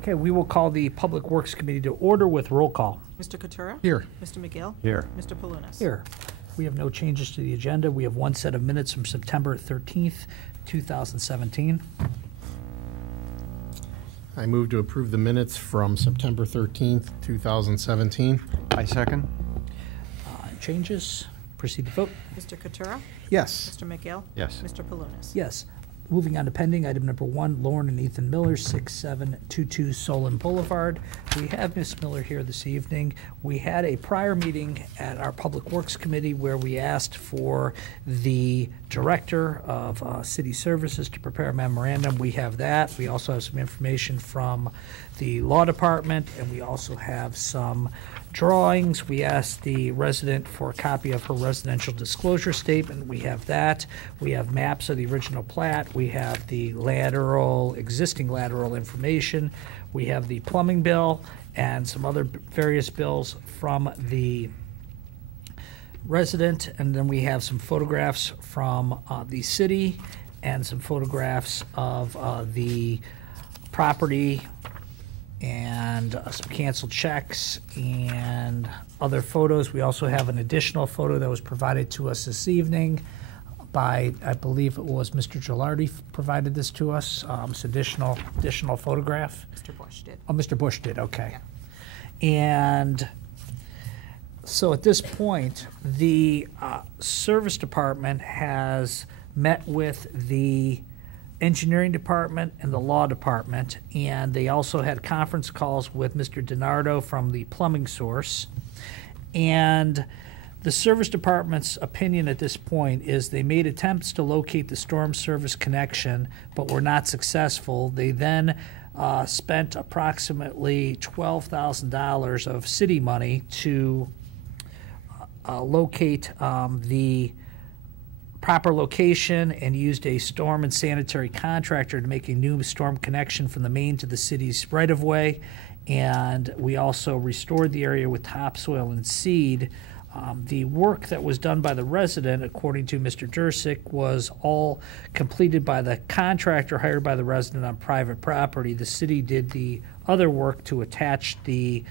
Okay, we will call the Public Works Committee to order with roll call. Mr. Coutura? Here. Mr. McGill? Here. Mr. Palunas? Here. We have no changes to the agenda. We have one set of minutes from September 13th, 2017. I move to approve the minutes from September 13th, 2017. I second. Changes? Proceed to vote. Mr. Coutura? Yes. Mr. McGill? Yes. Mr. Palunas? Yes. Moving on to pending, item number 1, Lauren and Ethan Miller, 6722 Solon Boulevard. We have Ms. Miller here this evening. We had a prior meeting at our Public Works Committee where we asked for the Director of City Services to prepare a memorandum. We have that. We also have some information from the Law Department, and we also have some drawings. We asked the resident for a copy of her residential disclosure statement. We have that. We have maps of the original plat. We have the existing lateral information. We have the plumbing bill and some other various bills from the resident. And then we have some photographs from the city and some photographs of the property and some canceled checks and other photos. We also have an additional photo that was provided to us this evening by, I believe it was Mr. Gilardi provided this to us. It's additional photograph. Mr. Bush did. Oh, Mr. Bush did, okay. Yeah. And so at this point, the service department has met with the engineering department and the law department, and they also had conference calls with Mr. DiNardo from the plumbing source. And the service department's opinion at this point is they made attempts to locate the storm service connection, but were not successful. They then spent approximately $12,000 of city money to locate the proper location and used a storm and sanitary contractor to make a new storm connection from the main to the city's right-of-way. And we also restored the area with topsoil and seed. The work that was done by the resident, according to Mr. Dursick, was all completed by the contractor hired by the resident on private property. The city did the other work to attach the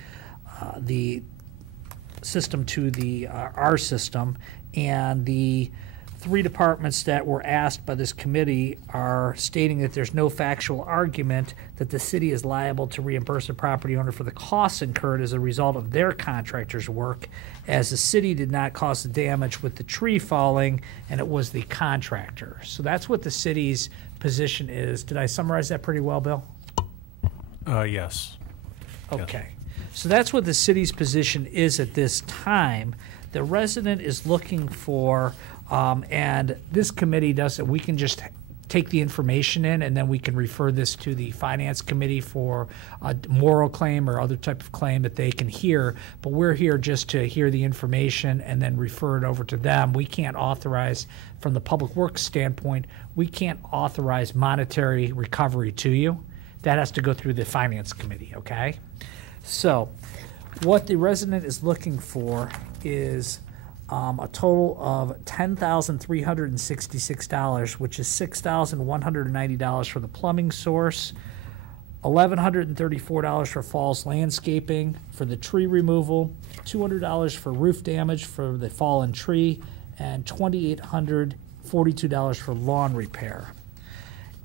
system to our system, and the 3 departments that were asked by this committee are stating that there's no factual argument that the city is liable to reimburse the property owner for the costs incurred as a result of their contractor's work, as the city did not cause the damage with the tree falling, and it was the contractor. So that's what the city's position is. Did I summarize that pretty well, Bill? Yes. Okay. So that's what the city's position is at this time. The resident is looking for, and this committee does it, we can just take the information in and then we can refer this to the finance committee for a moral claim or other type of claim that they can hear. But we're here just to hear the information and then refer it over to them. We can't authorize, from the public works standpoint, we can't authorize monetary recovery to you. That has to go through the finance committee, okay? So what the resident is looking for is a total of $10,366, which is $6,190 for the plumbing source, $1,134 for falls landscaping, for the tree removal, $200 for roof damage for the fallen tree, and $2,842 for lawn repair.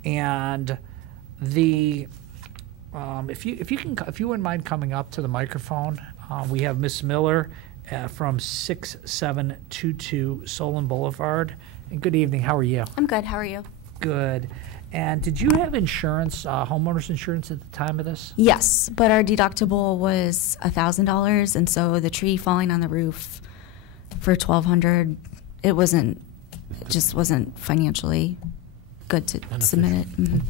And the if you wouldn't mind coming up to the microphone, we have Miss Miller from 6722 Solon Boulevard. And good evening. How are you? I'm good. How are you? Good. And did you have insurance, homeowners insurance at the time of this? Yes, but our deductible was $1,000, and so the tree falling on the roof for $1,200, it just wasn't financially good to submit it. Mm-hmm.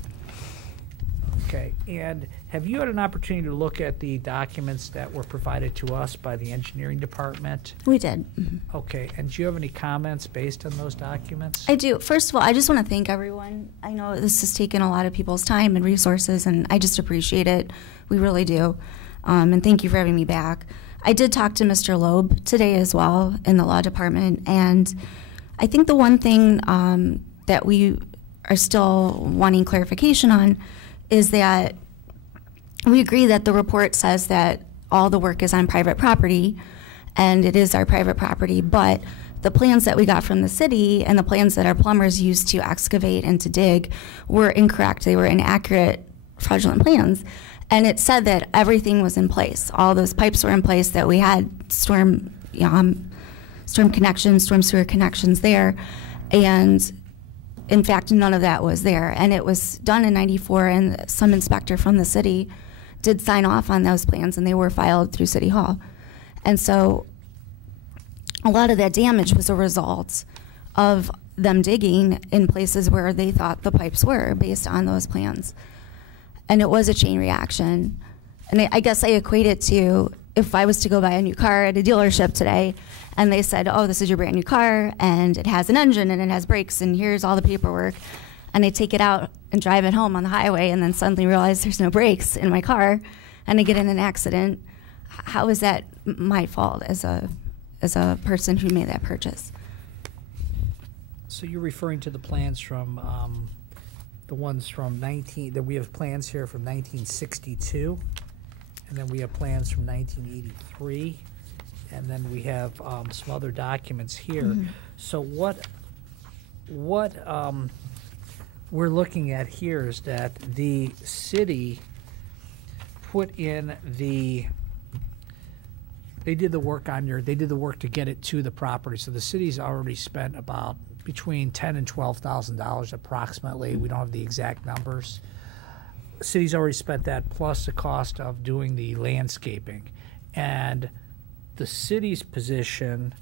Okay. And have you had an opportunity to look at the documents that were provided to us by the engineering department? We did. Mm-hmm. Okay. And do you have any comments based on those documents? I do. First of all, I just want to thank everyone. I know this has taken a lot of people's time and resources, and I just appreciate it. We really do. And thank you for having me back. I did talk to Mr. Loeb today as well in the law department, and I think the one thing that we are still wanting clarification on is that we agree that the report says that all the work is on private property, and it is our private property, but the plans that we got from the city and the plans that our plumbers used to excavate and to dig were incorrect. They were inaccurate, fraudulent plans. And it said that everything was in place. All those pipes were in place, that we had storm connections, storm sewer connections there. And in fact, none of that was there. And it was done in '94, and some inspector from the city did sign off on those plans, and they were filed through City Hall. And so a lot of that damage was a result of them digging in places where they thought the pipes were based on those plans. And it was a chain reaction. And I guess I equate it to if I was to go buy a new car at a dealership today and they said, oh, this is your brand new car and it has an engine and it has brakes and here's all the paperwork, and I take it out and drive it home on the highway and then suddenly realize there's no brakes in my car and I get in an accident, how is that my fault as a person who made that purchase? So you're referring to the plans from, the ones from that we have plans here from 1962, and then we have plans from 1983, and then we have some other documents here. Mm-hmm. So what we're looking at here is that the city put in they did the work to get it to the property. So the city's already spent about between $10,000 and $12,000 approximately. We don't have the exact numbers. The city's already spent that plus the cost of doing the landscaping. And the city's position,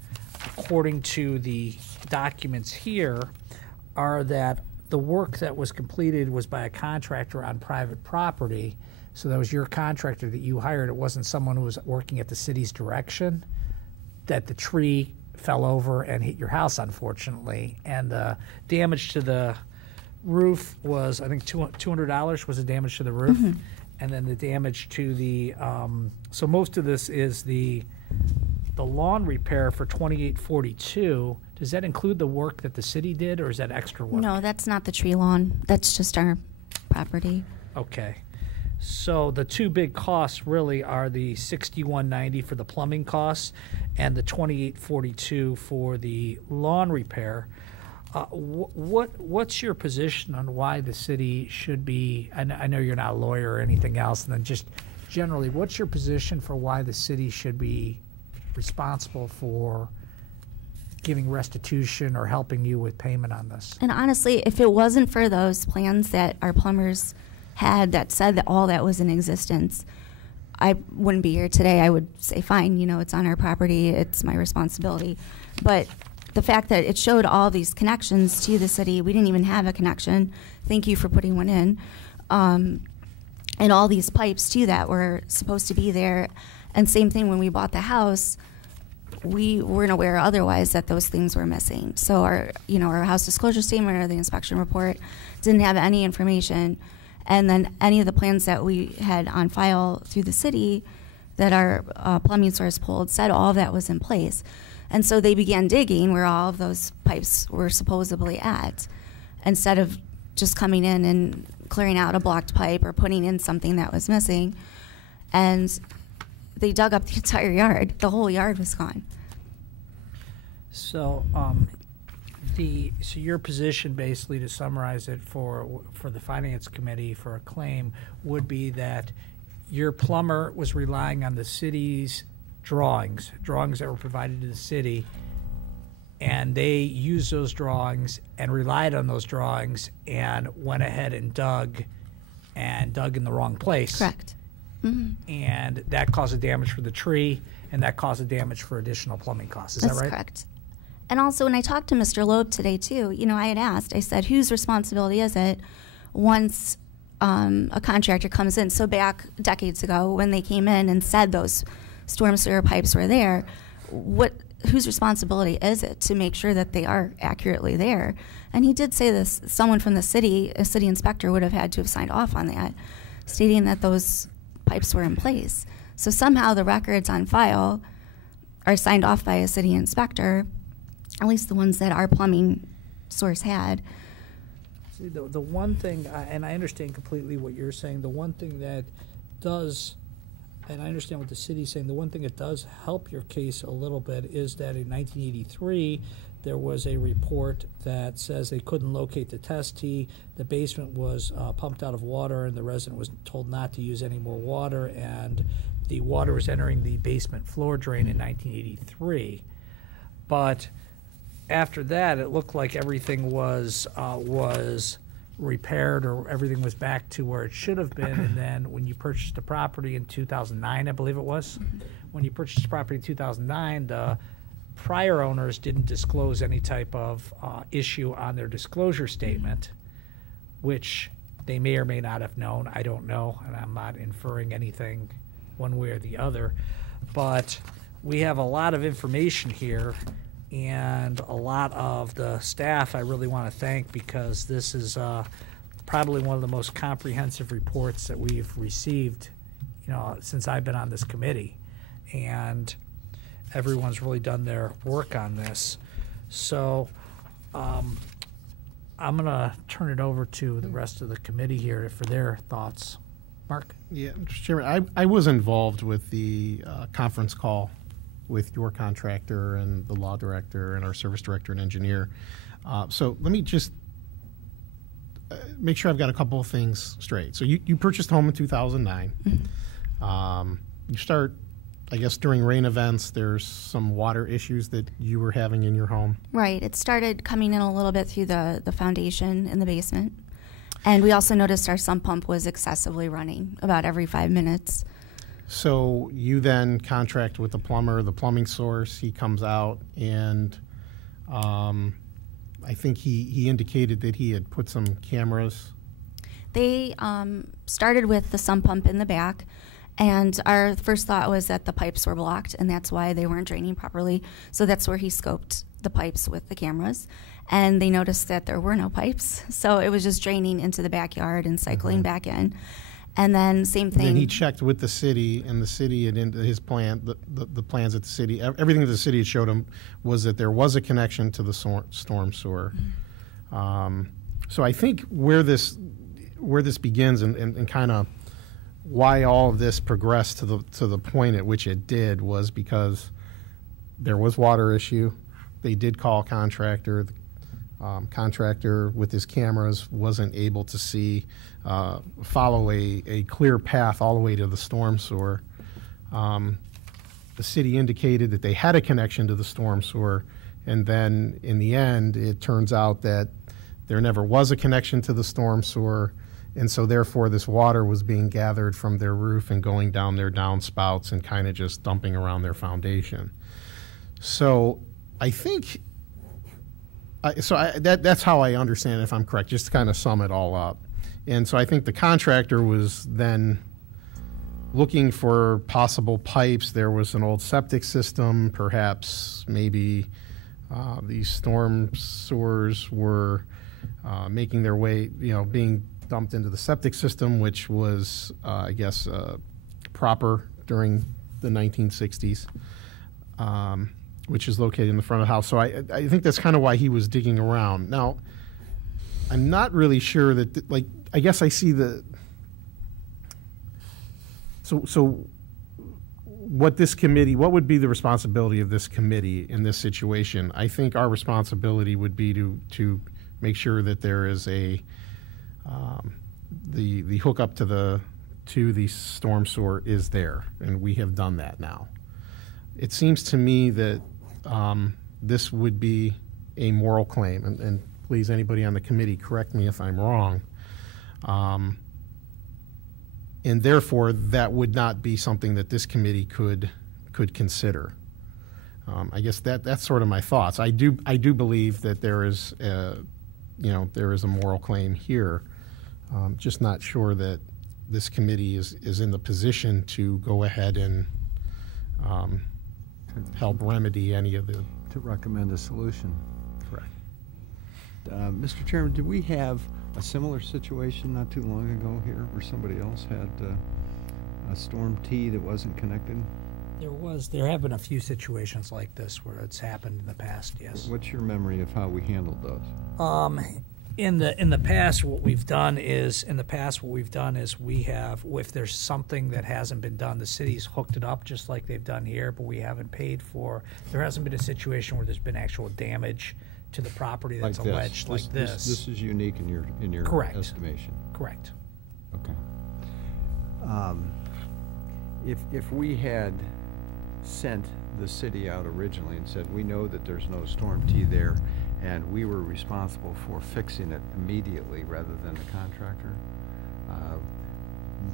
according to the documents here, are that the work that was completed was by a contractor on private property. So that was your contractor that you hired. It wasn't someone who was working at the city's direction, that the tree fell over and hit your house, unfortunately. And the damage to the roof was, I think, $200 was the damage to the roof. Mm-hmm. And then the damage to the, so most of this is the lawn repair for 2842. Does that include the work that the city did, or is that extra work? No, that's not the tree lawn. That's just our property. Okay. So the two big costs really are the $61.90 for the plumbing costs and the $28.42 for the lawn repair. What's your position on why the city should be? I know you're not a lawyer or anything else, and then just generally, what's your position for why the city should be responsible for giving restitution or helping you with payment on this? And honestly, if it wasn't for those plans that our plumbers had that said that all that was in existence, I wouldn't be here today. I would say, fine, it's on our property, it's my responsibility. But the fact that it showed all these connections to the city, we didn't even have a connection. Thank you for putting one in. And all these pipes too that were supposed to be there. And same thing when we bought the house, we weren't aware otherwise that those things were missing. So our house disclosure statement or the inspection report didn't have any information. And then any of the plans that we had on file through the city that our plumbing source pulled said all of that was in place. And so they began digging where all of those pipes were supposedly at, instead of just coming in and clearing out a blocked pipe or putting in something that was missing. And they dug up the entire yard. The whole yard was gone. So so your position, basically, to summarize it for the finance committee for a claim, would be that your plumber was relying on the city's drawings that were provided to the city, and they used those drawings and relied on those drawings and went ahead and dug in the wrong place. Correct. Mm-hmm. And that caused a damage for the tree, and that caused a damage for additional plumbing costs. Is that right? That's correct. And also, when I talked to Mr. Loeb today, too, I had asked, I said, whose responsibility is it once a contractor comes in? So back decades ago, when they came in and said those storm sewer pipes were there, whose responsibility is it to make sure that they are accurately there? And he did say this, someone from the city, a city inspector, would have had to have signed off on that, stating that those pipes were in place. So somehow the records on file are signed off by a city inspector, at least the ones that our plumbing source had. See, the one thing, and I understand completely what you're saying, the one thing that does, and I understand what the city's saying, the one thing that does help your case a little bit is that in 1983, there was a report that says they couldn't locate the test tee, the basement was pumped out of water, and the resident was told not to use any more water, and the water was entering the basement floor drain in 1983. But after that, it looked like everything was repaired, or everything was back to where it should have been. And then when you purchased the property in 2009, I believe it was, when you purchased the property in 2009, the prior owners didn't disclose any type of issue on their disclosure statement, which they may or may not have known. I don't know, and I'm not inferring anything one way or the other. But we have a lot of information here, and a lot of the staff I really want to thank, because this is probably one of the most comprehensive reports that we've received, since I've been on this committee. And everyone's really done their work on this. So I'm going to turn it over to the rest of the committee here for their thoughts. Mark? Yeah, Mr. Chairman, I was involved with the conference call with your contractor and the law director and our service director and engineer. So let me just make sure I've got a couple of things straight. So you purchased a home in 2009. Mm-hmm. You start, I guess, during rain events, there's some water issues that you were having in your home. Right. It started coming in a little bit through the foundation in the basement. And we also noticed our sump pump was excessively running about every 5 minutes. So you then contract with the plumber, the plumbing source. He comes out, and I think he indicated that he had put some cameras. They started with the sump pump in the back, and our first thought was that the pipes were blocked, and that's why they weren't draining properly. So that's where he scoped the pipes with the cameras, and they noticed that there were no pipes. So it was just draining into the backyard and cycling back in. And then same thing. And he checked with the city, and the city had into his plan, the plans at the city, everything that the city had showed him was that there was a connection to the storm sewer. So I think where this begins and kind of why all of this progressed to the point at which it did was because there was water issue. They did call a contractor. The contractor with his cameras wasn't able to see follow a clear path all the way to the storm sewer. The city indicated that they had a connection to the storm sewer, and then in the end, it turns out that there never was a connection to the storm sewer, and so therefore this water was being gathered from their roof and going down their downspouts and kind of just dumping around their foundation. So I think, that's how I understand it, if I'm correct, just to kind of sum it all up. And so I think the contractor was then looking for possible pipes. There was an old septic system, perhaps maybe these storm sewers were making their way, being dumped into the septic system, which was, I guess, proper during the 1960s, which is located in the front of the house. So I think that's kind of why he was digging around. Now, I'm not really sure that, I guess I see the. So what would be the responsibility of this committee in this situation? I think our responsibility would be to make sure that there is the hookup to the storm sewer is there, and we have done that now. It seems to me that this would be a moral claim, and please, anybody on the committee, correct me if I'm wrong. And therefore, that would not be something that this committee could consider. I guess that's sort of my thoughts. I do believe that there is a moral claim here. Just not sure that this committee is in the position to go ahead and help remedy any of the. To recommend a solution. Correct. Mr. Chairman, did we have a similar situation not too long ago here where somebody else had a storm T that wasn't connected? There have been a few situations like this where it's happened in the past, yes. What's your memory of how we handled those? In the past, what we've done is we have, if there's something that hasn't been done, the city's hooked it up just like they've done here, but we haven't paid for. There hasn't been a situation where there's been actual damage to the property that's Like this. alleged like this. This is unique in your Correct. estimation. Correct. Okay. If we had sent the city out originally and said, we know that there's no storm T there, and we were responsible for fixing it immediately rather than the contractor,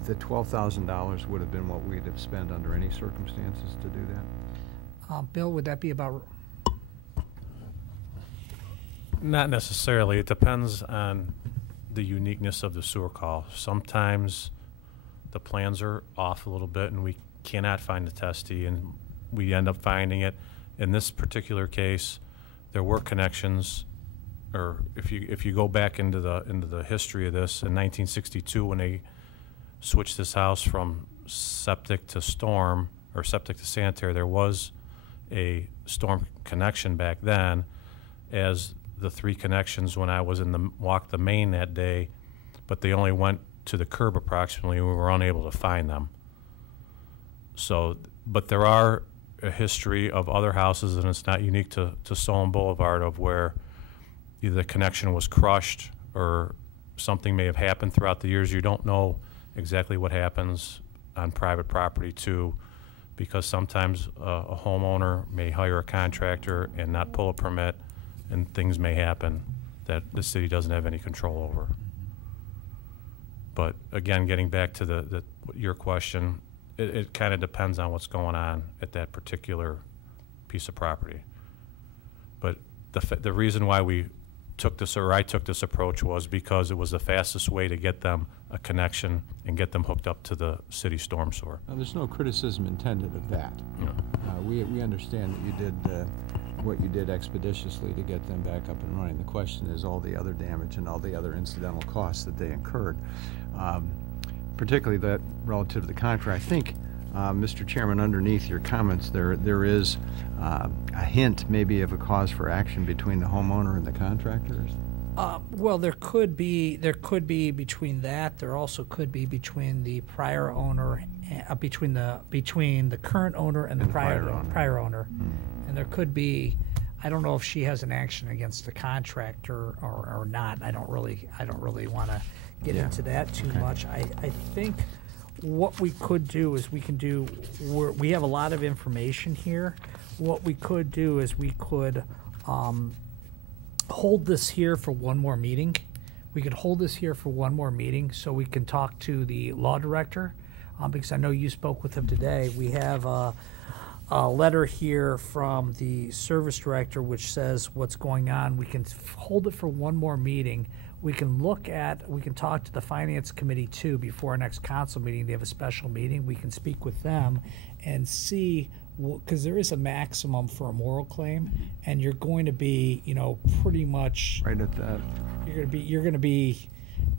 the $12,000 would have been what we'd have spent under any circumstances to do that? Bill, would that be about? Not necessarily. It depends on the uniqueness of the sewer call. Sometimes the plans are off a little bit and we cannot find the testee, and we end up finding it. In this particular case, there were connections, or if you go back into the history of this, in 1962 when they switched this house from septic to storm, or septic to sanitary, there was a storm connection back then. As the 3 connections when I was in the walk the main that day, but they only went to the curb approximately, and we were unable to find them. So, but there are a history of other houses, and it's not unique to Solon Boulevard, of where either the connection was crushed or something may have happened throughout the years. You don't know exactly what happens on private property too, because sometimes a homeowner may hire a contractor and not pull a permit, and things may happen that the city doesn't have any control over. But again, getting back to your question, it kind of depends on what's going on at that particular piece of property. But the reason why we took this, or I took this approach, was because it was the fastest way to get them a connection and get them hooked up to the city storm sewer. Now, there's no criticism intended of that. Yeah. We understand that you did what you did expeditiously to get them back up and running. The question is all the other damage and all the other incidental costs that they incurred, particularly that relative to the contract. I think, Mr. Chairman, underneath your comments there is a hint maybe of a cause for action between the homeowner and the contractors. Well, there could be between that. There also could be between the prior owner, between the current owner and the prior owner. And there could be, I don't know if she has an action against the contractor or not. I don't really want to get into that too much. I think what we could do is we have a lot of information here. What we could do is we could hold this here for one more meeting. We could hold this here for one more meeting so we can talk to the law director, because I know you spoke with him today. We have a letter here from the service director which says what's going on. We can hold it for one more meeting. We can talk to the finance committee too before our next council meeting. They have a special meeting. We can speak with them and see, because there is a maximum for a moral claim, and you're going to be, pretty much Right at that. You're going to be,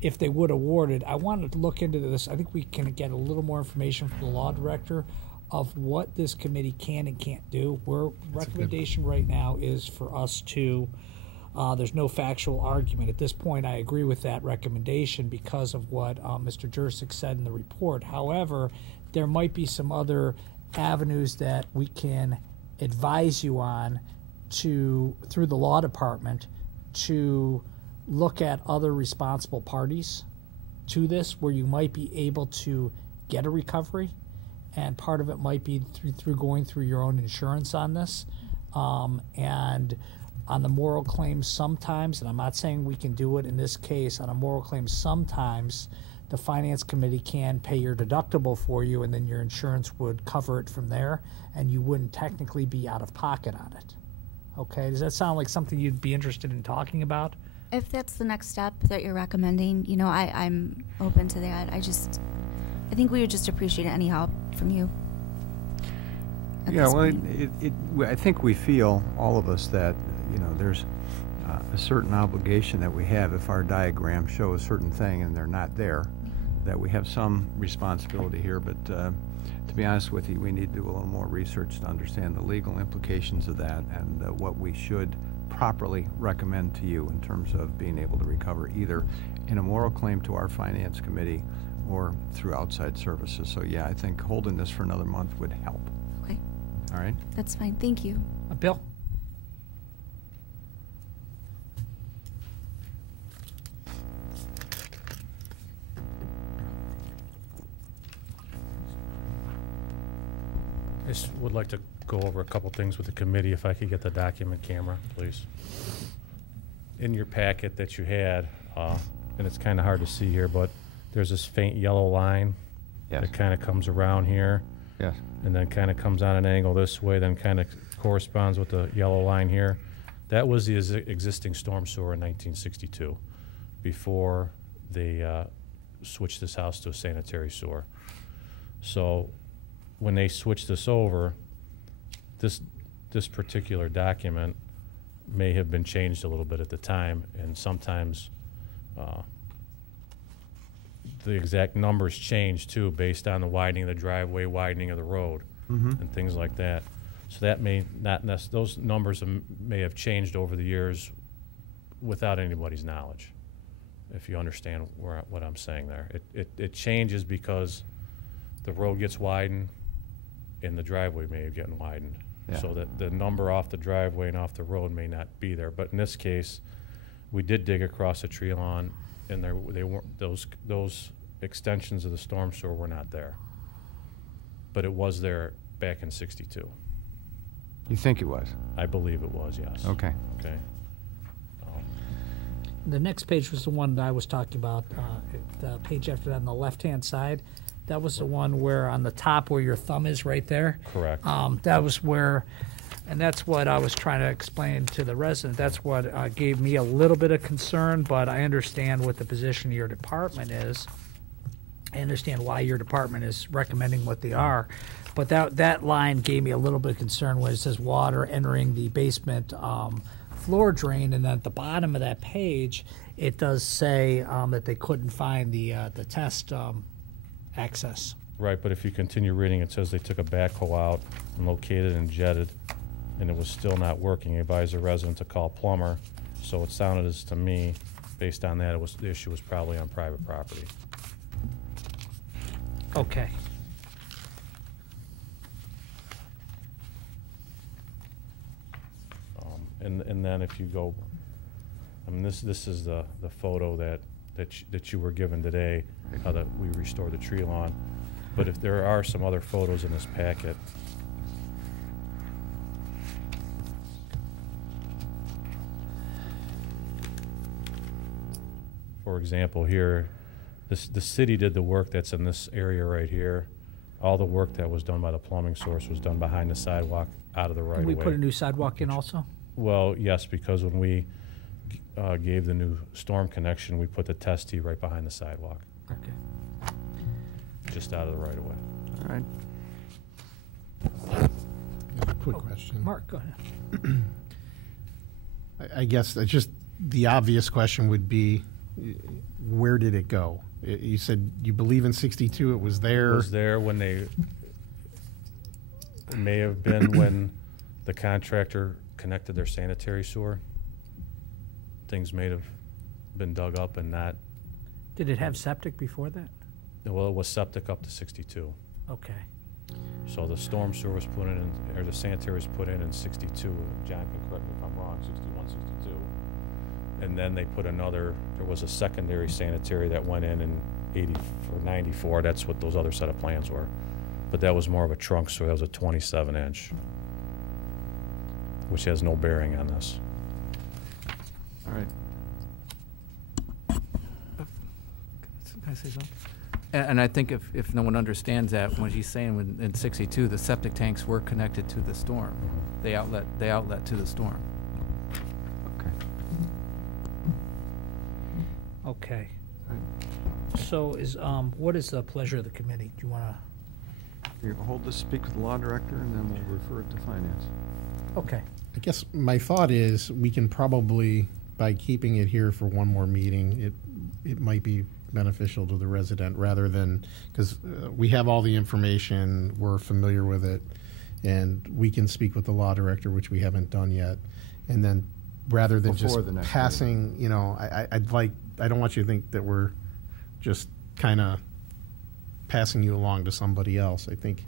if they would award it. I wanted to look into this. I think we can get a little more information from the law director of what this committee can and can't do. Our recommendation right now is for us to, there's no factual argument. At this point, I agree with that recommendation because of what Mr. Jurczyk said in the report. However, there might be some other avenues that we can advise you on through the law department to look at other responsible parties to this, where you might be able to get a recovery. And part of it might be through going through your own insurance on this. And on the moral claims sometimes, and I'm not saying we can do it in this case, on a moral claim sometimes the finance committee can pay your deductible for you, and then your insurance would cover it from there, and you wouldn't technically be out of pocket on it. Okay, does that sound like something you'd be interested in talking about? If that's the next step that you're recommending, I'm open to that. I think we would just appreciate any help from you. Yeah, well, I think we feel, all of us, that there's a certain obligation that we have if our diagram shows a certain thing and they're not there, that we have some responsibility here. But to be honest with you, we need to do a little more research to understand the legal implications of that and what we should properly recommend to you in terms of being able to recover either in a moral claim to our finance committee or through outside services. So yeah, I think holding this for another month would help. Okay, All right? that's fine. Thank you. Bill? I just would like to go over a couple things with the committee, if I could get the document camera, please. In your packet that you had, and it's kind of hard to see here, but there's this faint yellow line Yes. that kind of comes around here, Yes. and then kind of comes on an angle this way, then kind of corresponds with the yellow line here. That was the existing storm sewer in 1962, before they switched this house to a sanitary sewer. So when they switched this over, this particular document may have been changed a little bit at the time, and sometimes the exact numbers change too, based on the widening of the driveway, widening of the road, and things like that. So that may not those numbers may have changed over the years without anybody's knowledge, if you understand what I'm saying there. It changes because the road gets widened and the driveway may have gotten widened. Yeah. So that the number off the driveway and off the road may not be there. But in this case, we did dig across a tree lawn, and they weren't, those extensions of the storm sewer were not there. But it was there back in '62. You think it was? I believe it was, yes. Okay. Okay. The next page was the one that I was talking about, the page after that on the left-hand side. That was the one where on the top where your thumb is right there. Correct. That was where, and that's what I was trying to explain to the resident. That's what gave me a little bit of concern, but I understand what the position of your department is. I understand why your department is recommending what they are. But that line gave me a little bit of concern when it says water entering the basement floor drain, and then at the bottom of that page, it does say that they couldn't find the test access. Right, but if you continue reading, it says they took a backhoe out and located and jetted, and it was still not working. He advised the resident to call plumber. So it sounded as to me, based on that, the issue was probably on private property. Okay. And then if you go, I mean, this is the photo that you were given today, how that we restored the tree lawn. But if there are some other photos in this packet. For example, here, the city did the work that's in this area right here. All the work that was done by the plumbing source was done behind the sidewalk, out of the right of way. And we put a new sidewalk in also? Well, yes, because when we gave the new storm connection, we put the test tee right behind the sidewalk, Okay. just out of the right of way. All right. Quick question. Mark, go ahead. I guess that's just the obvious question would be, where did it go? You said you believe in '62 it was there. It was there when it may have been when the contractor connected their sanitary sewer. Things may have been dug up and not, Did it have septic before that? well, it was septic up to '62. Okay. So the storm sewer was put in, or the sanitary was put in '62. John can correct me if I'm wrong, '61, '62. And then they put another, there was a secondary sanitary that went in '80 or '94. That's what those other set of plans were. But that was more of a trunk sewer. That was a 27-inch, which has no bearing on this. All right. Can I say something? And I think if no one understands that, when he's saying in '62, the septic tanks were connected to the storm. They outlet to the storm. Okay. Okay. So what is the pleasure of the committee? Do you want to? You hold this, speak with the law director, and then we'll refer it to finance. Okay. I guess my thought is we can probably, by keeping it here for one more meeting, it might be beneficial to the resident rather than, because we have all the information, we're familiar with it, and we can speak with the law director, which we haven't done yet, and then rather than just Before the next passing, you know, I don't want you to think that we're just kind of passing you along to somebody else. I think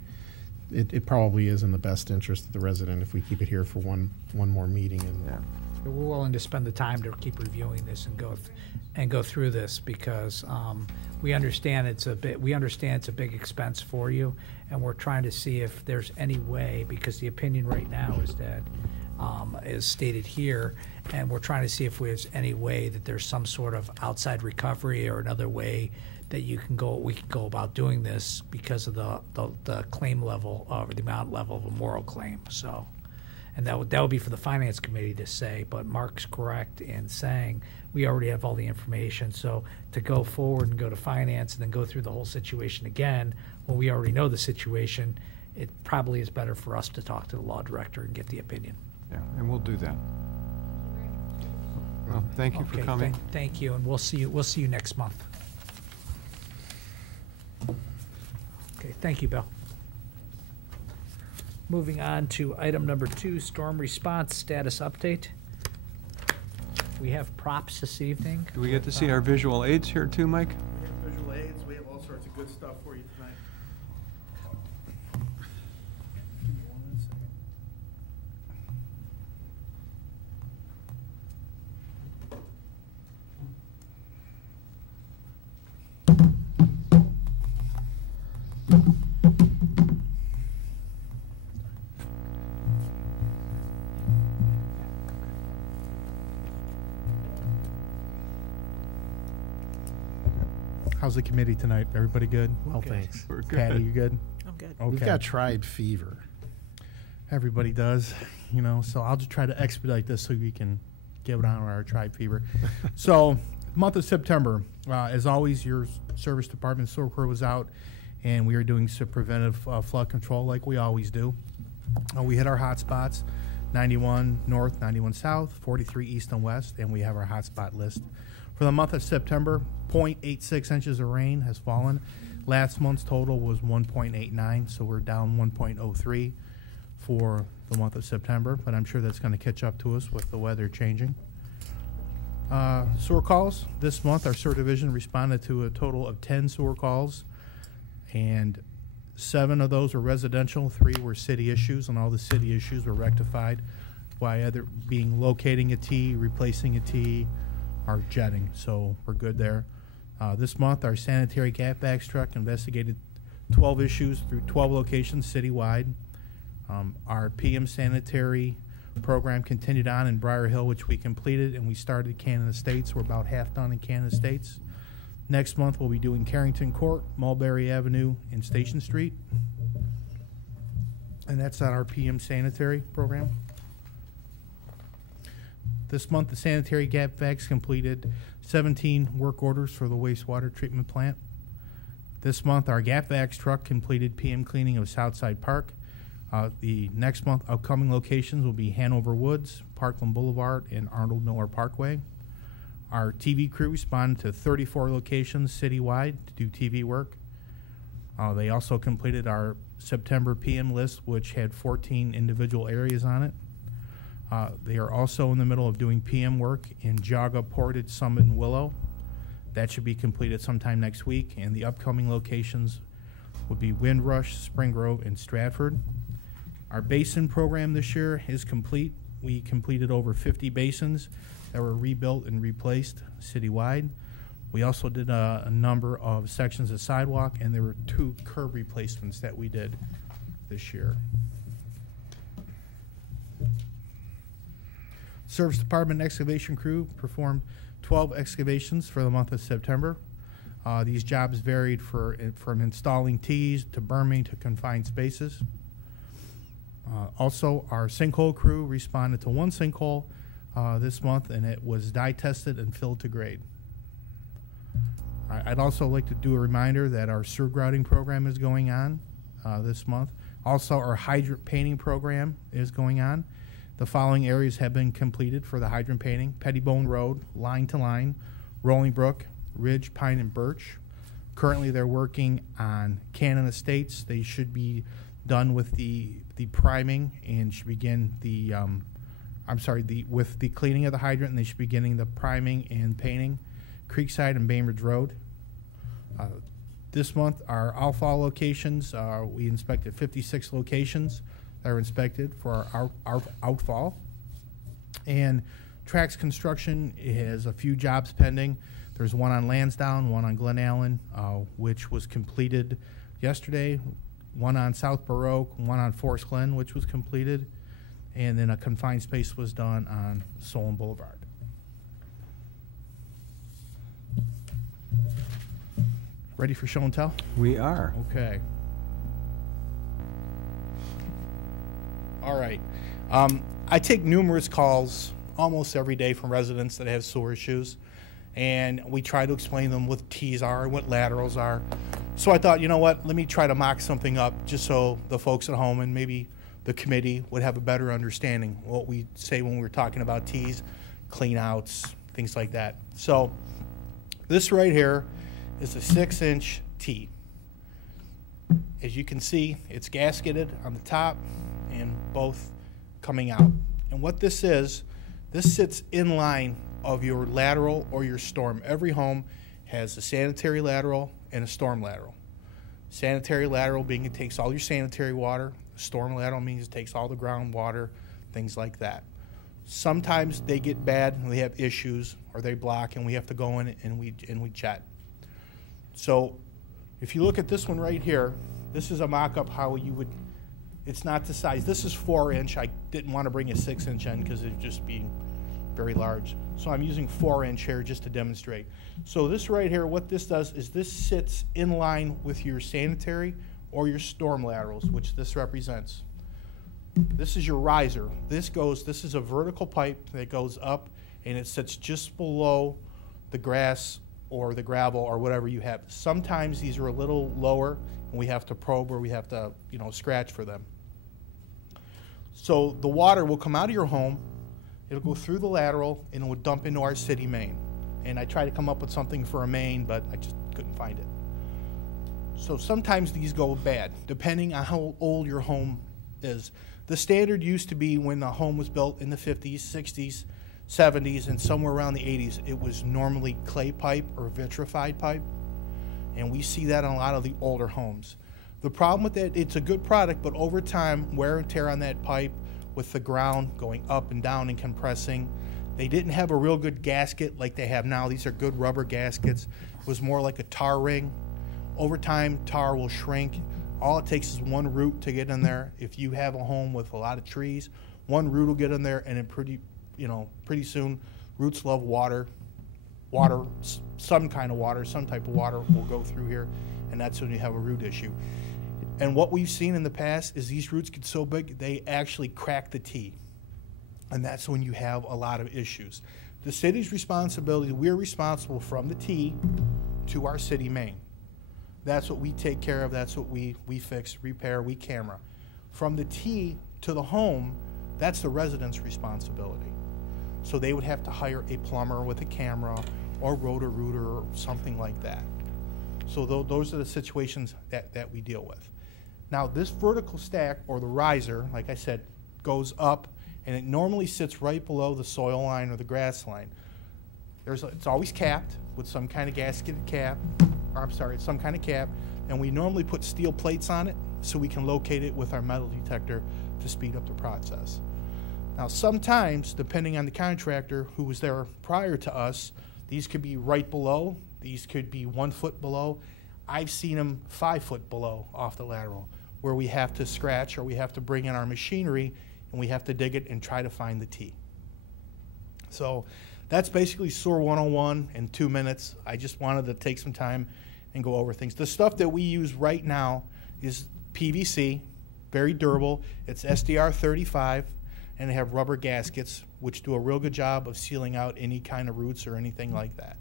it probably is in the best interest of the resident if we keep it here for one more meeting. And Yeah. We're willing to spend the time to keep reviewing this and go through this because we understand it's a big expense for you, and we're trying to see if there's any way, because the opinion right now is that is stated here, and we're trying to see if there's any way that there's some sort of outside recovery or another way that we can go about doing this because of the claim level or the amount level of a moral claim. So. And that would be for the finance committee to say, but Mark's correct in saying we already have all the information. So to go forward and go to finance and then go through the whole situation again, when we already know the situation, it probably is better for us to talk to the law director and get the opinion. Yeah, and we'll do that. Well, thank you for Okay, coming. Thank you, and we'll see you next month. Okay, thank you, Bill. Moving on to item number 2, storm response status update. We have props this evening. Do we get to see our visual aids here too, Mike? We have visual aids, we have all sorts of good stuff for you tonight. How's the committee tonight? Everybody good? well, thanks. We're Patty, good. you good? I'm good. Okay. We've got tribe fever. Everybody does, you know, so I'll just try to expedite this so we can get it on our tribe fever. So, month of September, as always, your service department sewer crew was out, and we are doing some preventive flood control like we always do. We hit our hot spots, 91 north, 91 south, 43 east and west, and we have our hotspot list. For the month of September, 0.86 inches of rain has fallen. Last month's total was 1.89, so we're down 1.03 for the month of September, but I'm sure that's going to catch up to us with the weather changing. Sewer calls. This month, our sewer division responded to a total of 10 sewer calls, and 7 of those were residential, 3 were city issues, and all the city issues were rectified by either being locating a T, replacing a T, or jetting, so we're good there. This month, our sanitary gap bags truck investigated 12 issues through 12 locations citywide. Our PM sanitary program continued on in Briar Hill, which we completed, and we started Canada Estates. We're about half done in Canada Estates. Next month, we'll be doing Carrington Court, Mulberry Avenue, and Station Street. And that's on our PM sanitary program. This month, the sanitary gap bags completed 17 work orders for the wastewater treatment plant. This month, our gap bags truck completed PM cleaning of Southside Park. The next month, upcoming locations will be Hanover Woods, Parkland Boulevard, and Arnold Miller Parkway. Our TV crew responded to 34 locations citywide to do TV work. They also completed our September PM list, which had 14 individual areas on it. They are also in the middle of doing PM work in Jaga, Portage, Summit, and Willow. That should be completed sometime next week, and the upcoming locations would be Windrush, Spring Grove, and Stratford. Our basin program this year is complete. We completed over 50 basins that were rebuilt and replaced citywide. We also did a number of sections of sidewalk, and there were 2 curb replacements that we did this year. Service Department excavation crew performed 12 excavations for the month of September. These jobs varied from installing T's to berming to confined spaces. Also, our sinkhole crew responded to 1 sinkhole this month, and it was dye tested and filled to grade. I'd also like to do a reminder that our sewer grouting program is going on this month. Also, our hydrant painting program is going on. The following areas have been completed for the hydrant painting: Pettibone Road, Line to Line, Rolling Brook, Ridge, Pine, and Birch. Currently, they're working on Cannon Estates. They should be done with the priming and should begin the with the cleaning of the hydrant, and they should be getting the priming and painting, Creekside and Bainbridge Road. This month, our outfall locations, we inspected 56 locations that are inspected for our outfall. And Trax Construction has a few jobs pending. There's one on Lansdowne, one on Glen Allen, which was completed yesterday, one on South Baroque, one on Forest Glen, which was completed, and then a confined space was done on Solon Boulevard. Ready for show and tell? We are. Okay. All right. I take numerous calls almost every day from residents that have sewer issues, and we try to explain them what T's are and what laterals are. So I thought, you know what, let me try to mock something up just so the folks at home and maybe the committee would have a better understanding of what we say when we're talking about T's, clean outs, things like that. So this right here is a 6-inch T. As you can see, it's gasketed on the top and both coming out. And what this is, this sits in line of your lateral or your storm. Every home has a sanitary lateral and a storm lateral. Sanitary lateral being it takes all your sanitary water. Storm lateral means it takes all the groundwater, things like that. Sometimes they get bad and they have issues or they block and we have to go in and we jet. So if you look at this one right here, this is a mock-up how you would, it's not the size. This is 4-inch. I didn't want to bring a 6-inch in because it'd just be very large. So I'm using 4-inch here just to demonstrate. So this right here, what this does is this sits in line with your sanitary or your storm laterals, which this represents. This is your riser. This is a vertical pipe that goes up and it sits just below the grass or the gravel or whatever you have. Sometimes these are a little lower and we have to probe or we have to, scratch for them. So the water will come out of your home, it'll go through the lateral and it will dump into our city main. And I tried to come up with something for a main, but I just couldn't find it. So sometimes these go bad, depending on how old your home is. The standard used to be when the home was built in the 50s, 60s, 70s, and somewhere around the 80s, it was normally clay pipe or vitrified pipe. And we see that on a lot of the older homes. The problem with that, it's a good product, but over time, wear and tear on that pipe with the ground going up and down and compressing. They didn't have a real good gasket like they have now. These are good rubber gaskets. It was more like a tar ring. Over time, tar will shrink. All it takes is one root to get in there. If you have a home with a lot of trees, one root will get in there, and then pretty soon, roots love water. Some kind of water, some type of water will go through here, and that's when you have a root issue. And what we've seen in the past is these roots get so big, they actually crack the T. And that's when you have a lot of issues. The city's responsibility, we're responsible from the T to our city main. That's what we take care of, that's what we fix, repair, we camera. From the T to the home, that's the resident's responsibility. So they would have to hire a plumber with a camera or Roto-Rooter or something like that. So those are the situations that we deal with. Now this vertical stack or the riser, like I said, goes up and it normally sits right below the soil line or the grass line. It's always capped with some kind of gasketed cap, or I'm sorry, some kind of cap, and we normally put steel plates on it so we can locate it with our metal detector to speed up the process. Now sometimes, depending on the contractor who was there prior to us, these could be right below, these could be 1 foot below. I've seen them 5 foot below off the lateral, where we have to scratch or we have to bring in our machinery and we have to dig it and try to find the T. So that's basically Sewer 101 in 2 minutes. I just wanted to take some time and go over things. The stuff that we use right now is PVC, very durable. It's SDR 35, and they have rubber gaskets, which do a real good job of sealing out any kind of roots or anything like that.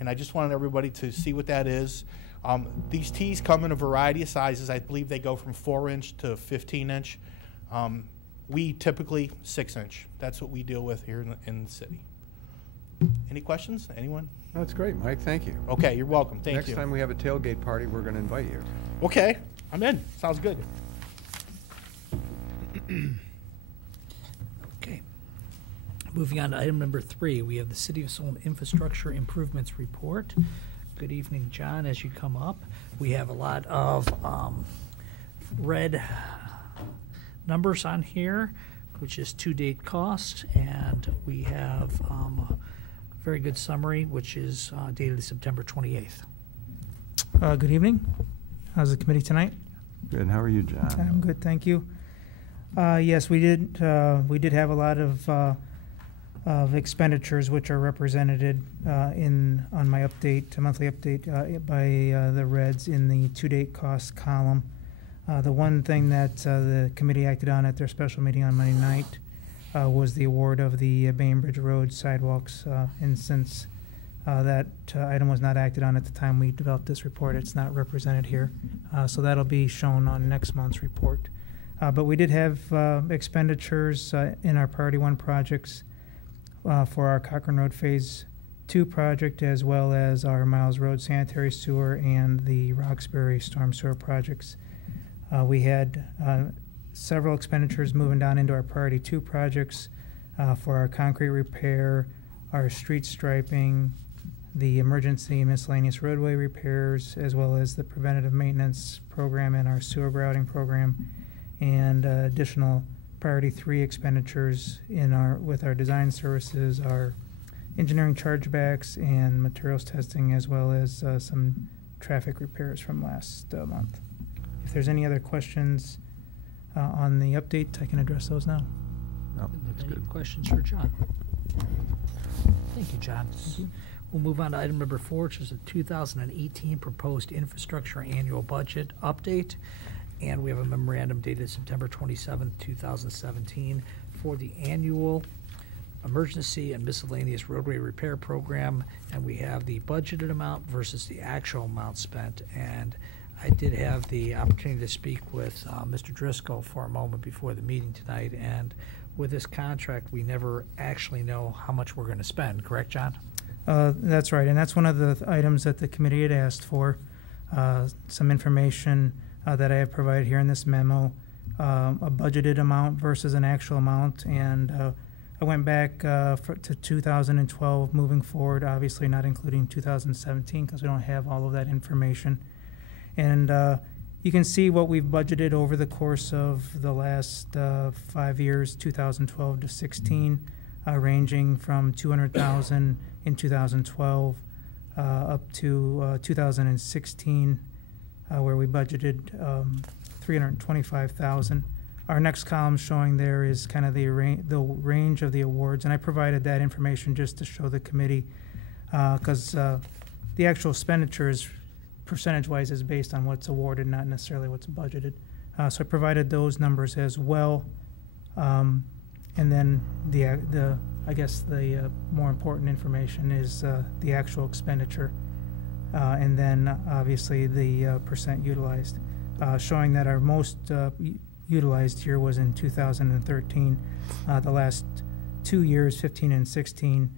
And I just wanted everybody to see what that is. These T's come in a variety of sizes. I believe they go from 4-inch to 15-inch. We typically 6-inch. That's what we deal with here in the city. Any questions? Anyone? That's great, Mike. Thank you. Okay, you're welcome. Thank you. Next time we have a tailgate party, we're going to invite you. Okay, I'm in. Sounds good. Okay. Moving on to item number 3, we have the City of Solon Infrastructure Improvements Report. Good evening, John, as you come up. We have a lot of red numbers on here, which is to-date cost, and we have a very good summary, which is dated September 28th. Good evening. How's the committee tonight? Good, how are you, John? I'm good, thank you. Yes, we did have a lot of expenditures which are represented on my update, monthly update by the reds in the to-date costs column. The one thing that the committee acted on at their special meeting on Monday night was the award of the Bainbridge Road sidewalks, and since that item was not acted on at the time we developed this report, it's not represented here. So that'll be shown on next month's report. But we did have expenditures in our Priority 1 projects for our Cochrane Road Phase 2 project, as well as our Miles Road sanitary sewer and the Roxbury storm sewer projects. We had several expenditures moving down into our Priority 2 projects for our concrete repair, our street striping, the emergency miscellaneous roadway repairs, as well as the preventative maintenance program and our sewer grouting program, and additional Priority 3 expenditures with our design services, our engineering chargebacks, and materials testing, as well as some traffic repairs from last month. If there's any other questions on the update, I can address those now. No, that's Any good. questions for John? Thank you, John. Thank you. We'll move on to item number 4, which is the 2018 Proposed Infrastructure Annual Budget Update. And we have a memorandum dated September 27, 2017 for the annual emergency and miscellaneous roadway repair program. And we have the budgeted amount versus the actual amount spent. And I did have the opportunity to speak with Mr. Driscoll for a moment before the meeting tonight. And with this contract, we never actually know how much we're going to spend. Correct, John? That's right, and that's one of the items that the committee had asked for, some information that I have provided here in this memo, a budgeted amount versus an actual amount, and I went back to 2012 moving forward, obviously not including 2017 because we don't have all of that information. And you can see what we've budgeted over the course of the last 5 years, 2012 to 16, ranging from $200,000 in 2012 up to 2016, where we budgeted $325,000. Our next column showing there is kind of the range of the awards, and I provided that information just to show the committee because the actual expenditures percentage-wise is based on what's awarded, not necessarily what's budgeted. So I provided those numbers as well. And then I guess the more important information is the actual expenditure. And then obviously the percent utilized, showing that our most utilized year was in 2013. The last 2 years, 15 and 16,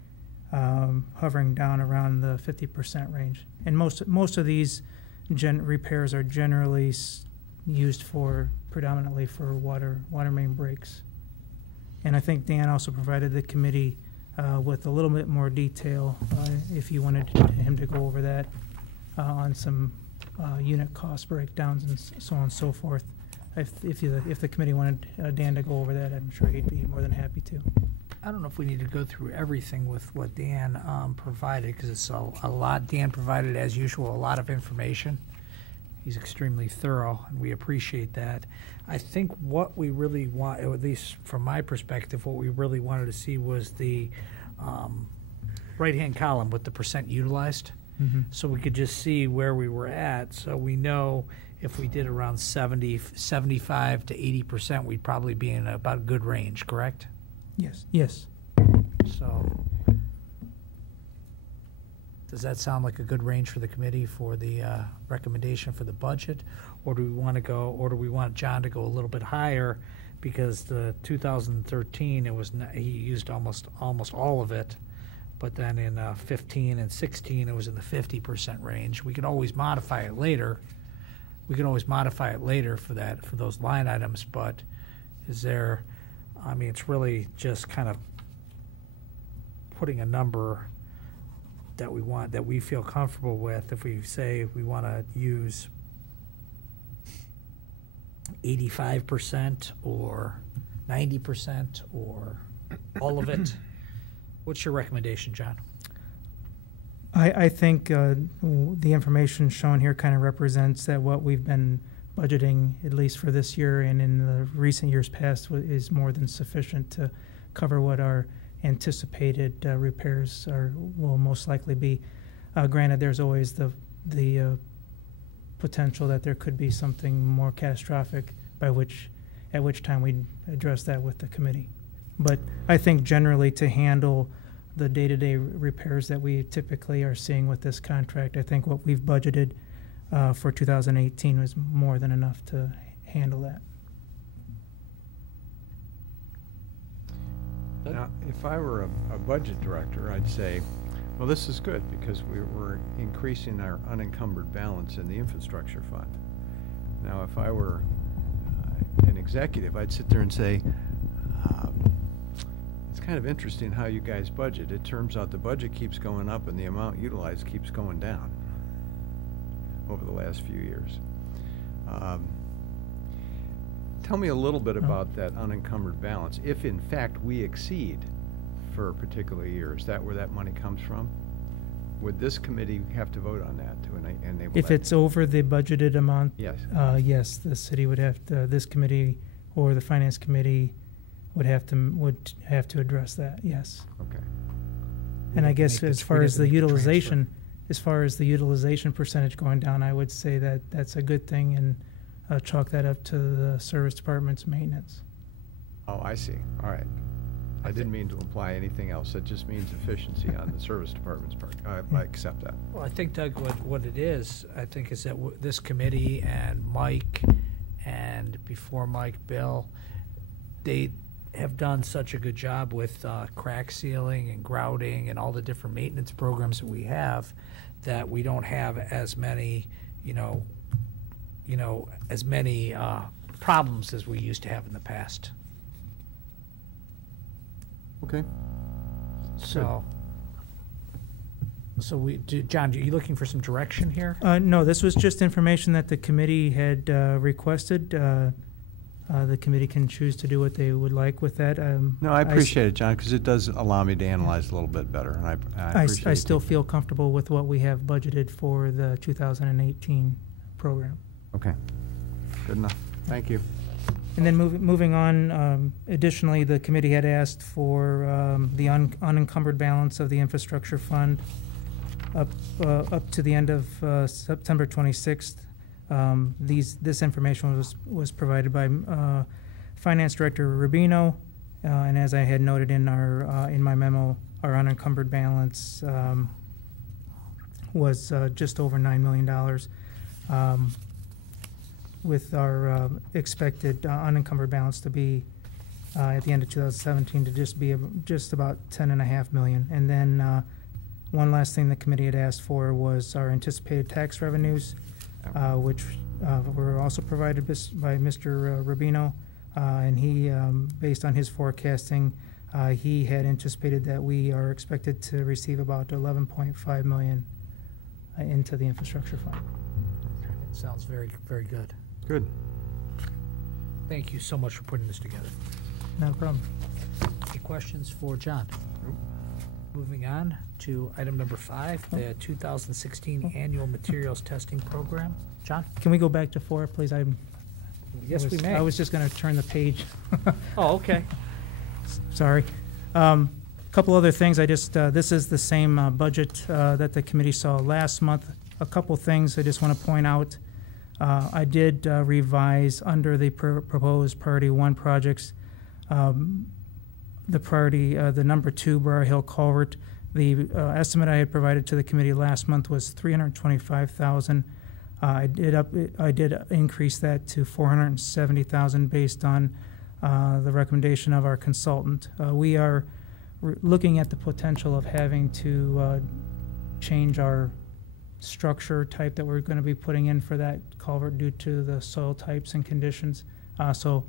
hovering down around the 50% range. And most of these repairs are generally used predominantly for water main breaks. And I think Dan also provided the committee with a little bit more detail if you wanted him to go over that on some unit cost breakdowns and so on and so forth. If the committee wanted Dan to go over that, I'm sure he'd be more than happy to. I don't know if we need to go through everything with what Dan provided, because it's a lot. Dan provided, as usual, a lot of information. He's extremely thorough, and we appreciate that. I think what we really want, at least from my perspective, what we really wanted to see was the right-hand column with the percent utilized. Mm-hmm. So we could just see where we were at. So we know if we did around 75 to 80%, we'd probably be in about a good range, correct? Yes. So does that sound like a good range for the committee for the recommendation for the budget? Or do we want John to go a little bit higher, because the 2013, he used almost all of it, but then in 15 and 16 it was in the 50% range. We can always modify it later. For those line items, but it's really just kind of putting a number that we want, that we feel comfortable with, if we say we want to use 85% or 90% or all of it, what's your recommendation, John? I think the information shown here kind of represents that what we've been budgeting, at least for this year and in the recent years past, is more than sufficient to cover what our anticipated repairs will most likely be. Granted, there's always the potential that there could be something more catastrophic, at which time we'd address that with the committee. But I think generally to handle the day-to-day repairs that we typically are seeing with this contract, I think what we've budgeted for 2018 was more than enough to handle that. Now, if I were a budget director, I'd say, well, this is good because we're increasing our unencumbered balance in the infrastructure fund. Now, if I were an executive, I'd sit there and say, it's kind of interesting how you guys budget. It turns out the budget keeps going up and the amount utilized keeps going down over the last few years. Tell me a little bit about that unencumbered balance. If in fact we exceed for a particular year, is that where that money comes from? Would this committee have to vote on that to enable If that? it's over the budgeted amount, Yes. yes, the city would have to, this committee or the finance committee would have to address that, yes. Okay. And I guess Make as the- far we'd as have to the make the transfer. utilization percentage going down, I would say that that's a good thing and chalk that up to the service department's maintenance. Oh, I see. All right. I didn't mean to imply anything else. That just means efficiency on the service department's part. I accept that. Well, I think, Doug, what it is, I think, is that this committee and Mike, and before Mike, Bill, they have done such a good job with crack sealing and grouting and all the different maintenance programs that we have, that we don't have as many, as many problems as we used to have in the past. Okay. So, John, are you looking for some direction here? No, this was just information that the committee had requested. The committee can choose to do what they would like with that. No, I appreciate it, John, because it does allow me to analyze a little bit better, and I appreciate I it. still feel comfortable with what we have budgeted for the 2018 program. Okay. Good enough. Thank you. And then moving on, additionally, the committee had asked for the unencumbered balance of the infrastructure fund up to the end of September 26th. This information was provided by Finance Director Rubino, and as I had noted in my memo, our unencumbered balance was just over $9 million. With our expected unencumbered balance to be at the end of 2017 to just about $10.5 million. And then one last thing the committee had asked for was our anticipated tax revenues, which were also provided by Mr. Rubino, and he, based on his forecasting, he had anticipated that we are expected to receive about $11.5 million into the infrastructure fund. It sounds very, very good. Good. Thank you so much for putting this together. Not a problem. Any questions for John? Moving on to item number 5, the 2016 Annual Materials Testing Program. John? Can we go back to 4, please? Yes, we may. I was just going to turn the page. Oh, okay. Sorry. Couple other things. This is the same budget that the committee saw last month. A couple things I just want to point out. I did revise under the proposed Priority 1 projects, the number 2 Briar Hill Culvert. The estimate I had provided to the committee last month was $325,000. I did increase that to $470,000 based on the recommendation of our consultant. We are looking at the potential of having to change our structure type that we're going to be putting in for that culvert due to the soil types and conditions. So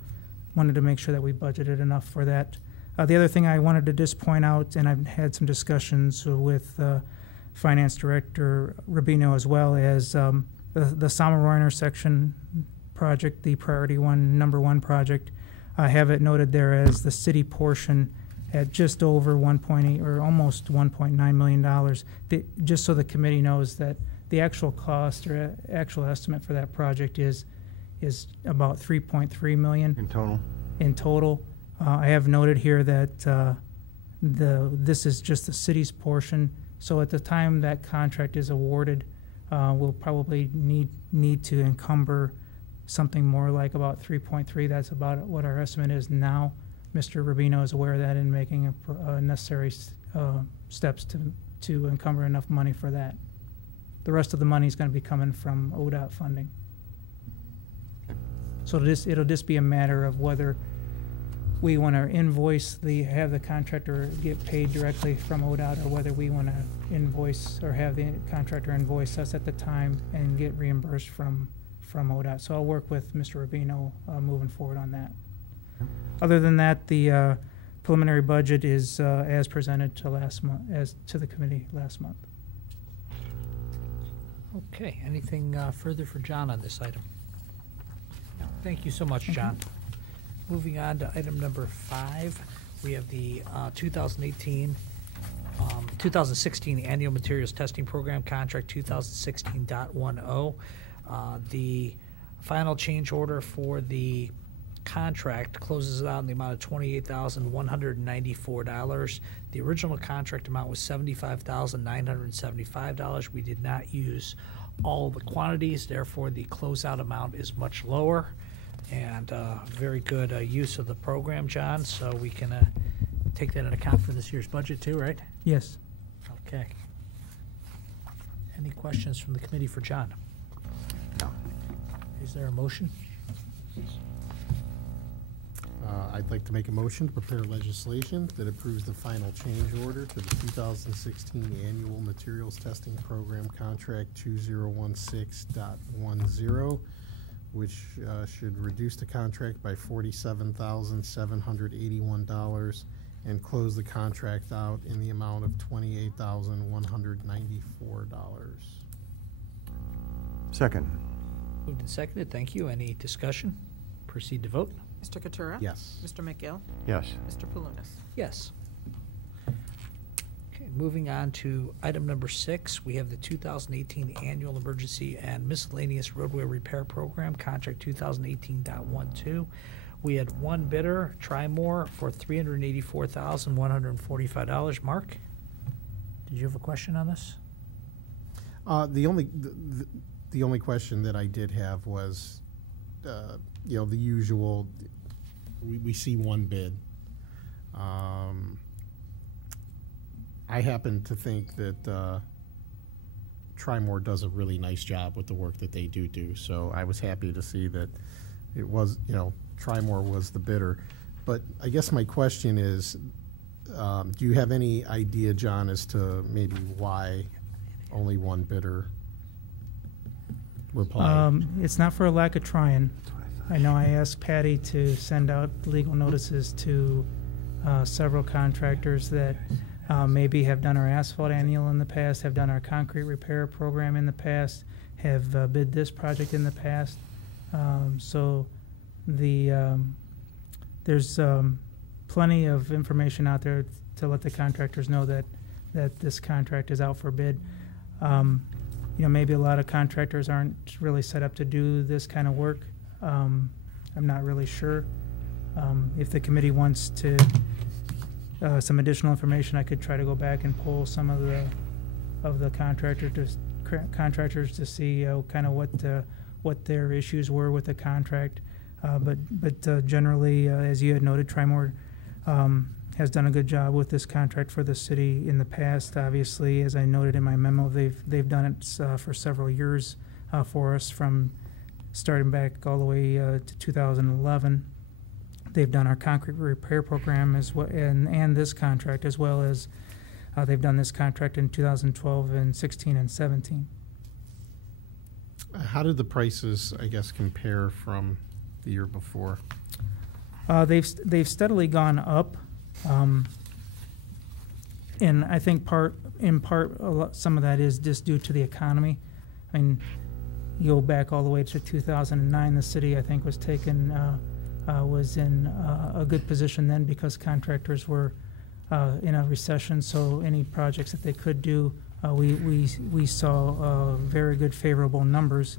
wanted to make sure that we budgeted enough for that. The other thing I wanted to just point out, and I've had some discussions with Finance Director Rubino as well, as the Somerville intersection project, the priority number one project. I have it noted there as the city portion at just over 1.8 or almost $1.9 million. Just so the committee knows that the actual cost or actual estimate for that project is about $3.3 million In total? I have noted here that this is just the city's portion. So at the time that contract is awarded, we'll probably need to encumber something more like about 3.3. That's about what our estimate is now. Mr. Rubino is aware of that and making necessary steps to encumber enough money for that. The rest of the money is going to be coming from ODOT funding. So it'll just be a matter of whether we want to have the contractor get paid directly from ODOT, or whether we want to invoice or have the contractor invoice us at the time and get reimbursed from ODOT. So I'll work with Mr. Rubino moving forward on that. Other than that, the preliminary budget is as presented to the committee last month. Okay, anything further for John on this item? Thank you so much, John. Moving on to item number 5, we have the 2016 Annual Materials Testing Program Contract 2016.10. The final change order for the contract closes out in the amount of $28,194. The original contract amount was $75,975. We did not use all the quantities, therefore the closeout amount is much lower. And very good use of the program, John, so we can take that into account for this year's budget too, right? Yes. Okay. Any questions from the committee for John? No. Is there a motion? I'd like to make a motion to prepare legislation that approves the final change order to the 2016 Annual Materials Testing Program Contract 2016.10, which should reduce the contract by $47,781 and close the contract out in the amount of $28,194. Second. Moved and seconded. Thank you. Any discussion? Proceed to vote. Mr. Katura? Yes. Mr. McGill? Yes. Mr. Palunas? Yes. Okay, moving on to item number 6, we have the 2018 Annual Emergency and Miscellaneous Roadway Repair Program, Contract 2018.12. We had one bidder, Trimore, for $384,145. Mark, did you have a question on this? The only question that I did have was, the usual. We see one bid. I happen to think that Trimore does a really nice job with the work that they do. So I was happy to see that it was, Trimore was the bidder. But I guess my question is, do you have any idea, John, as to maybe why only one bidder replied? It's not for a lack of trying. I know I asked Patty to send out legal notices to several contractors that maybe have done our asphalt annual in the past, have done our concrete repair program in the past, have bid this project in the past. So there's plenty of information out there to let the contractors know that this contract is out for bid. Maybe a lot of contractors aren't really set up to do this kind of work. I'm not really sure. If the committee wants to some additional information, I could try to go back and pull some of the contractors to see kind of what their issues were with the contract. But generally, as you had noted, Trimore has done a good job with this contract for the city in the past. Obviously, as I noted in my memo, they've done it for several years for us, from starting back all the way to 2011. They've done our concrete repair program as well, and this contract, as well as they've done this contract in 2012 and 16 and 17. How did the prices, I guess, compare from the year before? They've steadily gone up. And I think some of that is just due to the economy. I mean, you go back all the way to 2009, the city, I think, was in a good position then because contractors were in a recession, so any projects that they could do, we saw very good favorable numbers.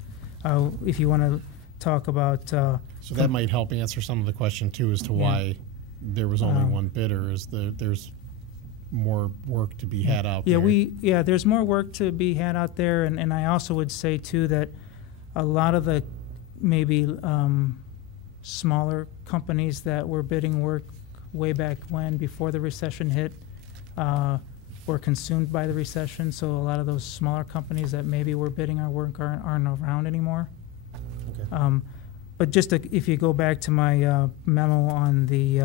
If you want to talk about... So that might help answer some of the question, too, as to why there was only one bidder, is there's more work to be had out there. There's more work to be had out there, and I also would say, too, that a lot of the maybe smaller companies that were bidding work way back when, before the recession hit, were consumed by the recession, so a lot of those smaller companies that maybe were bidding our work aren't around anymore. Okay. But just if you go back to my memo on the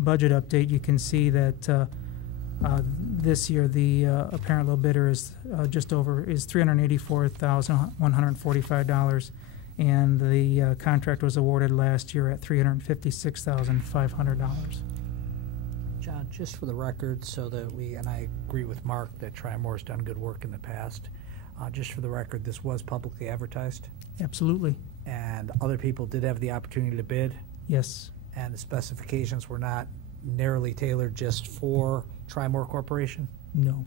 budget update, you can see that this year the apparent low bidder is $384,145, and the contract was awarded last year at $356,500. John, just for the record, so that and I agree with Mark that Tri-Moore's done good work in the past. Just for the record, this was publicly advertised, Absolutely. and other people did have the opportunity to bid, Yes. and the specifications were not narrowly tailored just for Tri-Moore Corporation, No.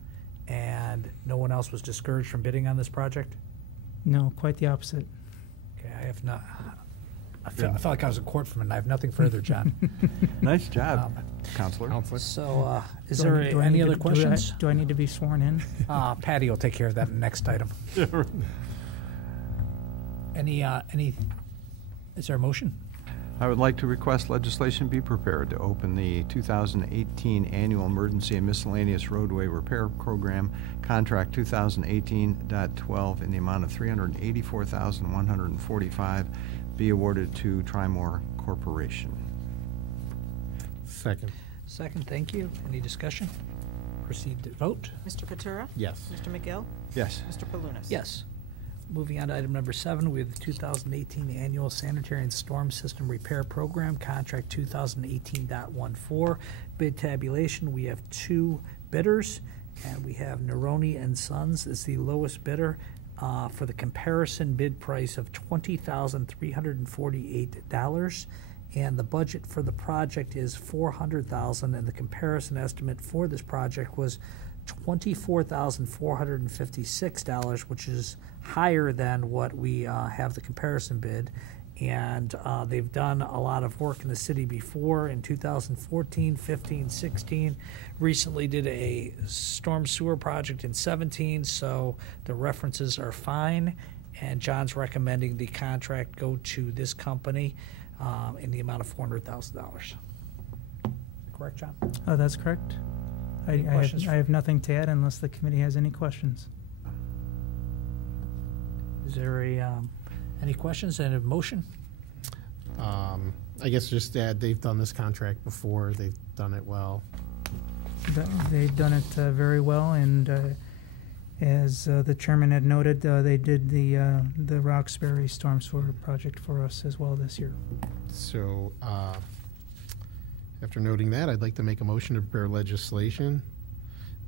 and no one else was discouraged from bidding on this project? No, quite the opposite. Okay, I have not. I felt like I was in court for a minute. I have nothing further, John. Nice job, Counselor. So, is Do I there need- do I any need other to- questions? Do I need to be sworn in? Patty will take care of that in the next item. Is there a motion? I would like to request legislation be prepared to open the 2018 Annual Emergency and Miscellaneous Roadway Repair Program, Contract 2018.12, in the amount of $384,145, be awarded to Tri-Moore Corporation. Second. Second, thank you. Any discussion? Proceed to vote. Mr. Katura? Yes. Mr. McGill? Yes. Mr. Palunas? Yes. Moving on to item number 7, we have the 2018 Annual Sanitary and Storm System Repair Program, Contract 2018.14. Bid tabulation, we have 2 bidders, and we have Neroni and Sons is the lowest bidder for the comparison bid price of $20,348. And the budget for the project is $400,000, and the comparison estimate for this project was $24,456, which is higher than what we have the comparison bid. And they've done a lot of work in the city before in 2014, 15, 16. Recently did a storm sewer project in 17, so the references are fine. And John's recommending the contract go to this company in the amount of $400,000. Correct, John? That's correct. I questions? have nothing to add unless the committee has any questions. Is there any questions and a motion? I guess just to add, they've done this contract before. They've done it well. They've done it very well, and as the chairman had noted, they did the Roxbury Storm Sewer project for us as well this year. So, after noting that, I'd like to make a motion to prepare legislation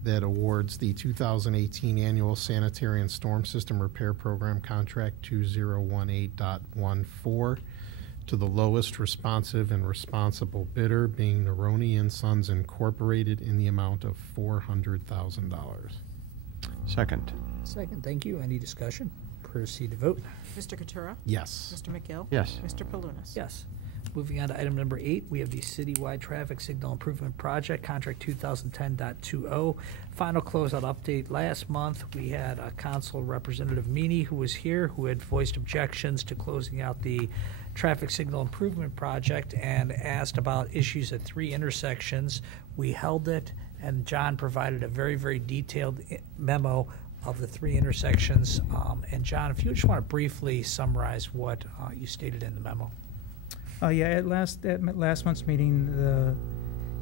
that awards the 2018 Annual Sanitary and Storm System Repair Program Contract 2018.14 to the lowest responsive and responsible bidder, being Neroni and Sons Incorporated, in the amount of $400,000. Second. Second, thank you. Any discussion? Proceed to vote. Mr. Katura? Yes. Mr. McGill? Yes. Mr. Palunas? Yes. Moving on to item number 8, we have the Citywide Traffic Signal Improvement Project, Contract 2010.20. Final closeout update. Last month, we had Council Representative Meany, who was here, who had voiced objections to closing out the Traffic Signal Improvement Project and asked about issues at 3 intersections. We held it, and John provided a very, very detailed memo of the 3 intersections. And John, if you just want to briefly summarize what you stated in the memo. At last month's meeting,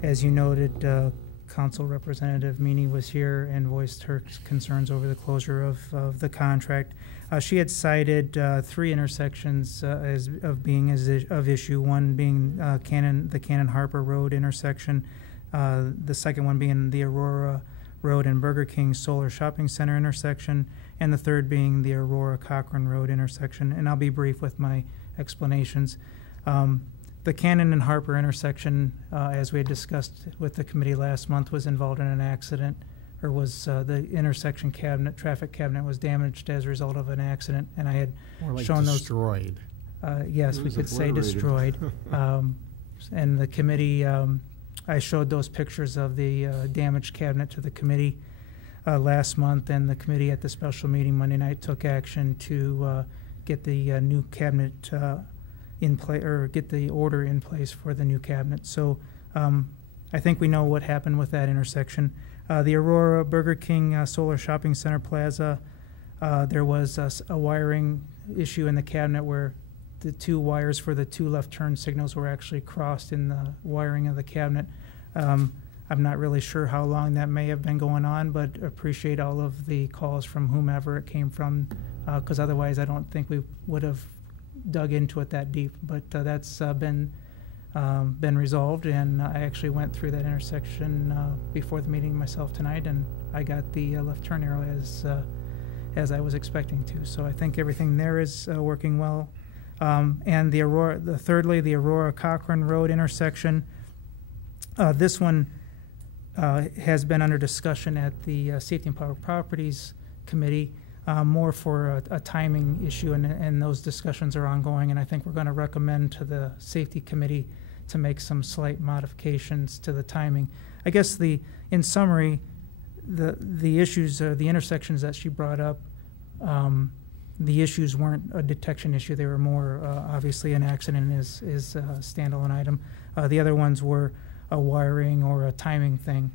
as you noted, Council Representative Meany was here and voiced her concerns over the closure of the contract. She had cited 3 intersections of issue. One being the Cannon Harper Road intersection, The second one being the Aurora Road and Burger King Solar Shopping Center intersection, and the third being the Aurora Cochran Road intersection. And I'll be brief with my explanations. The Cannon and Harper intersection, as we had discussed with the committee last month, was involved in an accident, or was the intersection cabinet, traffic cabinet was damaged as a result of an accident, and I had More like shown those. destroyed. Yes, It we was could say obliterated. destroyed. And the committee, I showed those pictures of the damaged cabinet to the committee last month, and the committee at the special meeting Monday night took action to get the new cabinet in place, or get the order in place for the new cabinet. So I think we know what happened with that intersection. The Aurora Burger King Solar Shopping Center Plaza, there was a wiring issue in the cabinet where the two wires for the two left turn signals were actually crossed in the wiring of the cabinet. I'm not really sure how long that may have been going on, but appreciate all of the calls from whomever it came from, because otherwise I don't think we would have dug into it that deep. But that's been resolved, and I actually went through that intersection before the meeting myself tonight, and I got the left turn arrow as I was expecting to. So I think everything there is working well. And thirdly, the Aurora Cochran Road intersection. This one has been under discussion at the Safety and Public Properties Committee, more for a timing issue, and those discussions are ongoing, and I think we're going to recommend to the Safety Committee to make some slight modifications to the timing. I guess in summary, the issues, the intersections that she brought up, the issues weren't a detection issue. They were more, obviously, an accident is a standalone item. The other ones were a wiring or a timing thing.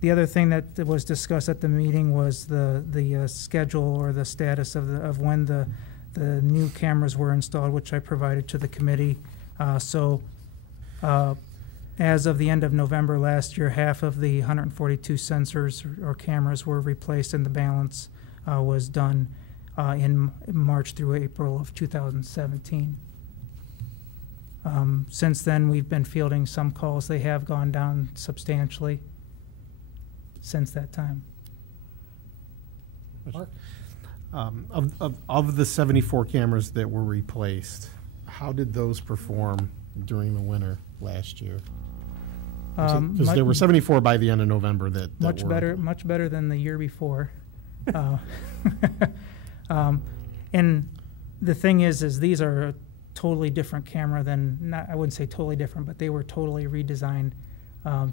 The other thing that was discussed at the meeting was the schedule or the status of when the new cameras were installed, which I provided to the committee. So as of the end of November last year, half of the 142 sensors or cameras were replaced, and the balance was done in March through April of 2017. Since then, we've been fielding some calls. They have gone down substantially since that time. Mark? Of the 74 cameras that were replaced, how did those perform during the winter last year? Because there were 74 by the end of November that Much were much better than the year before. And the thing is these are a totally different camera than, I wouldn't say totally different, but they were totally redesigned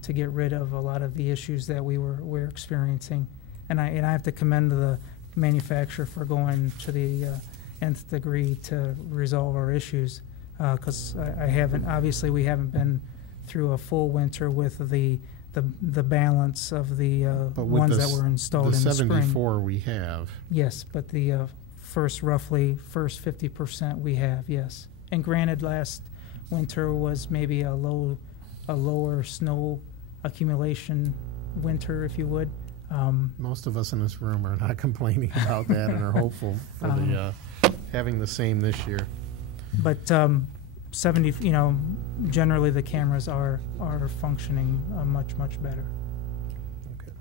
to get rid of a lot of the issues that we're experiencing. And I have to commend the manufacturer for going to the nth degree to resolve our issues, because we haven't been through a full winter with the balance of the ones that were installed in the spring. The 74 we have. Yes, but the first 50% we have, yes. And granted, last winter was maybe a lower snow accumulation winter, if you would. Most of us in this room are not complaining about that and are hopeful for having the same this year. But 70, generally the cameras are functioning much better. Okay.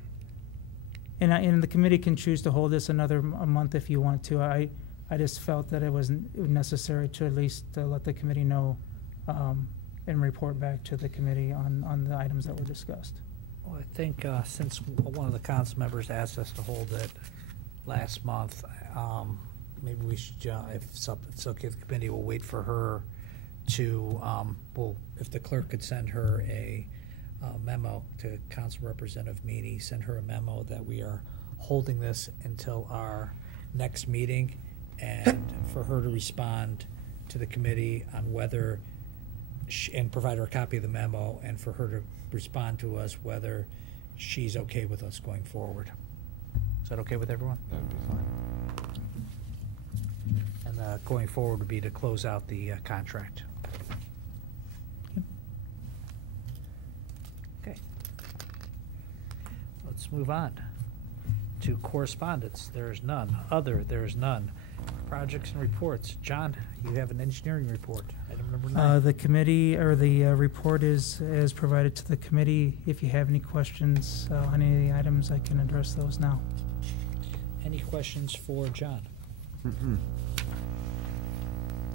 And the committee can choose to hold this a month if you want to. I just felt that it was necessary to at least let the committee know and report back to the committee on the items that were discussed. Well, I think since one of the council members asked us to hold it last month, maybe we should, if it's okay, the committee will wait for her to, if the clerk could send her a memo to Council Representative Meany, send her a memo that we are holding this until our next meeting, and for her to respond to the committee on whether, and provide her a copy of the memo, and for her to respond to us whether she's okay with us going forward. Is that okay with everyone? That'd be fine. And going forward would be to close out the contract. Okay. Let's move on to correspondence. There is none. Other, there is none. Projects and reports. John, you have an engineering report. Item number 9. The committee, or the report is provided to the committee. If you have any questions on any of the items, I can address those now. Any questions for John? Mm-mm.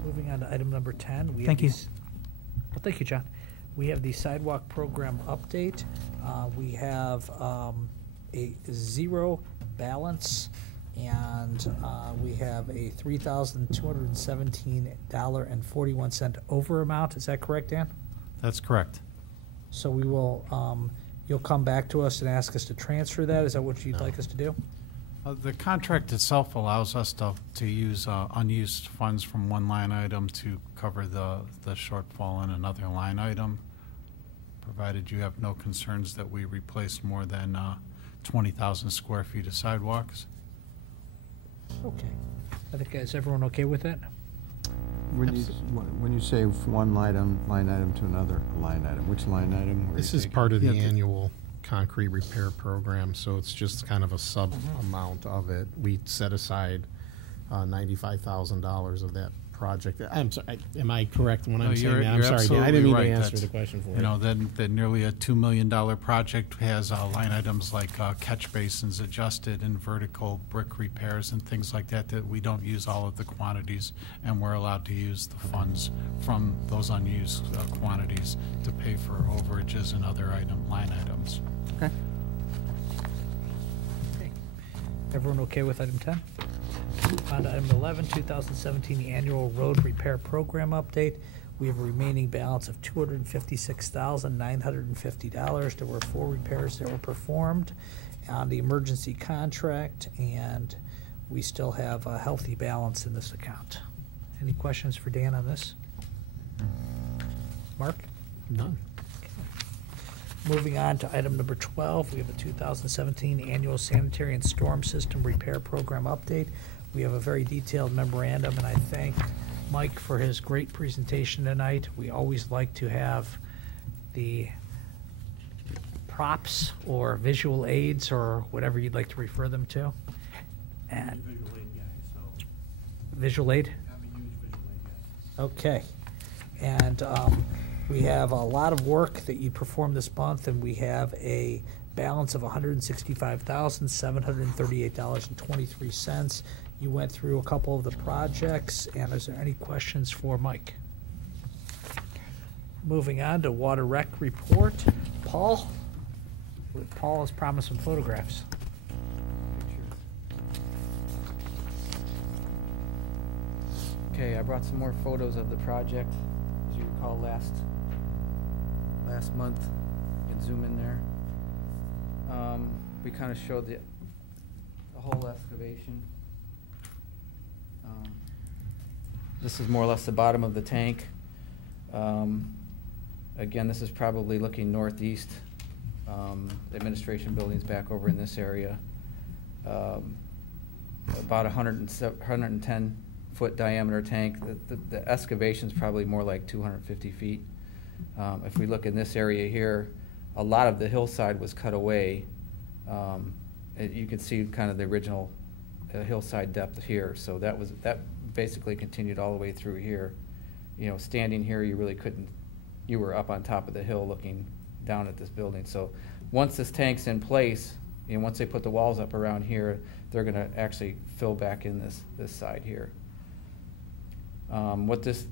Moving on to item number 10. We have Thank you. Well, thank you, John. We have the sidewalk program update. We have a 0 balance, and we have a $3,217.41 over amount. Is that correct, Dan? That's correct. So we will, you'll come back to us and ask us to transfer that? Is that what you'd like us to do? The contract itself allows us to use unused funds from one line item to cover the shortfall in another line item, provided you have no concerns that we replace more than 20,000 square feet of sidewalks. Okay. I think, is everyone okay with that? When you say one line item to another line item, which line item? were This you is taking? part of the Yeah, annual concrete repair program, so it's just kind of a sub amount of it. We set aside $95,000 of that project. I'm sorry, am I correct when I'm saying that? I'm sorry, Dan, I didn't mean to answer the question for you. You know, then nearly a $2 million project has line items like catch basins adjusted and vertical brick repairs and things like that, that we don't use all of the quantities, and we're allowed to use the funds from those unused quantities to pay for overages and other line items. Okay. Okay. Everyone okay with item 10? On to item 11, 2017 Annual Road Repair Program Update. We have a remaining balance of $256,950. There were 4 repairs that were performed on the emergency contract, and we still have a healthy balance in this account. Any questions for Dan on this? Mark? None. Moving on to item number 12, we have a 2017 Annual Sanitary and Storm System Repair Program Update. We have a very detailed memorandum, and I thank Mike for his great presentation tonight. We always like to have the props or visual aids or whatever you'd like to refer them to. And Visual aid guy, so visual aid? I'm a huge visual aid guy. Okay. And we have a lot of work that you performed this month, and we have a balance of $165,738.23. You went through a couple of the projects, and is there any questions for Mike? Moving on to Water Rec Report. Paul? Paul has promised some photographs. Okay, I brought some more photos of the project. As you recall, last month, you can zoom in there. We kind of showed the whole excavation. This is more or less the bottom of the tank. Again, this is probably looking northeast. The administration building's back over in this area. About 110-foot diameter tank. The excavation's probably more like 250 feet. If we look in this area here, a lot of the hillside was cut away. You can see kind of the original hillside depth here. So that basically continued all the way through here. You know, standing here, you really couldn't. You were up on top of the hill looking down at this building. So once this tank's in place, you know, once they put the walls up around here, they're going to actually fill back in this side here. What this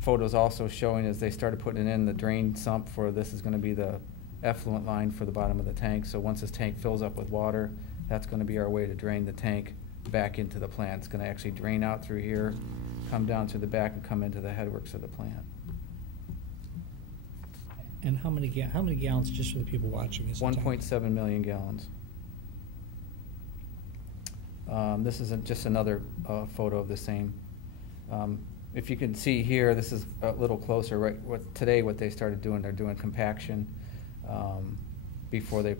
photo is also showing is they started putting in the drain sump for this is going to be the effluent line for the bottom of the tank. So once this tank fills up with water, that's going to be our way to drain the tank back into the plant. It's going to actually drain out through here, come down to the back, and come into the headworks of the plant. And how many gallons, just for the people watching? Is 1.7 million gallons. This is just another photo of the same. If you can see here, this is a little closer. Right, today what they started doing, they're doing compaction. Before they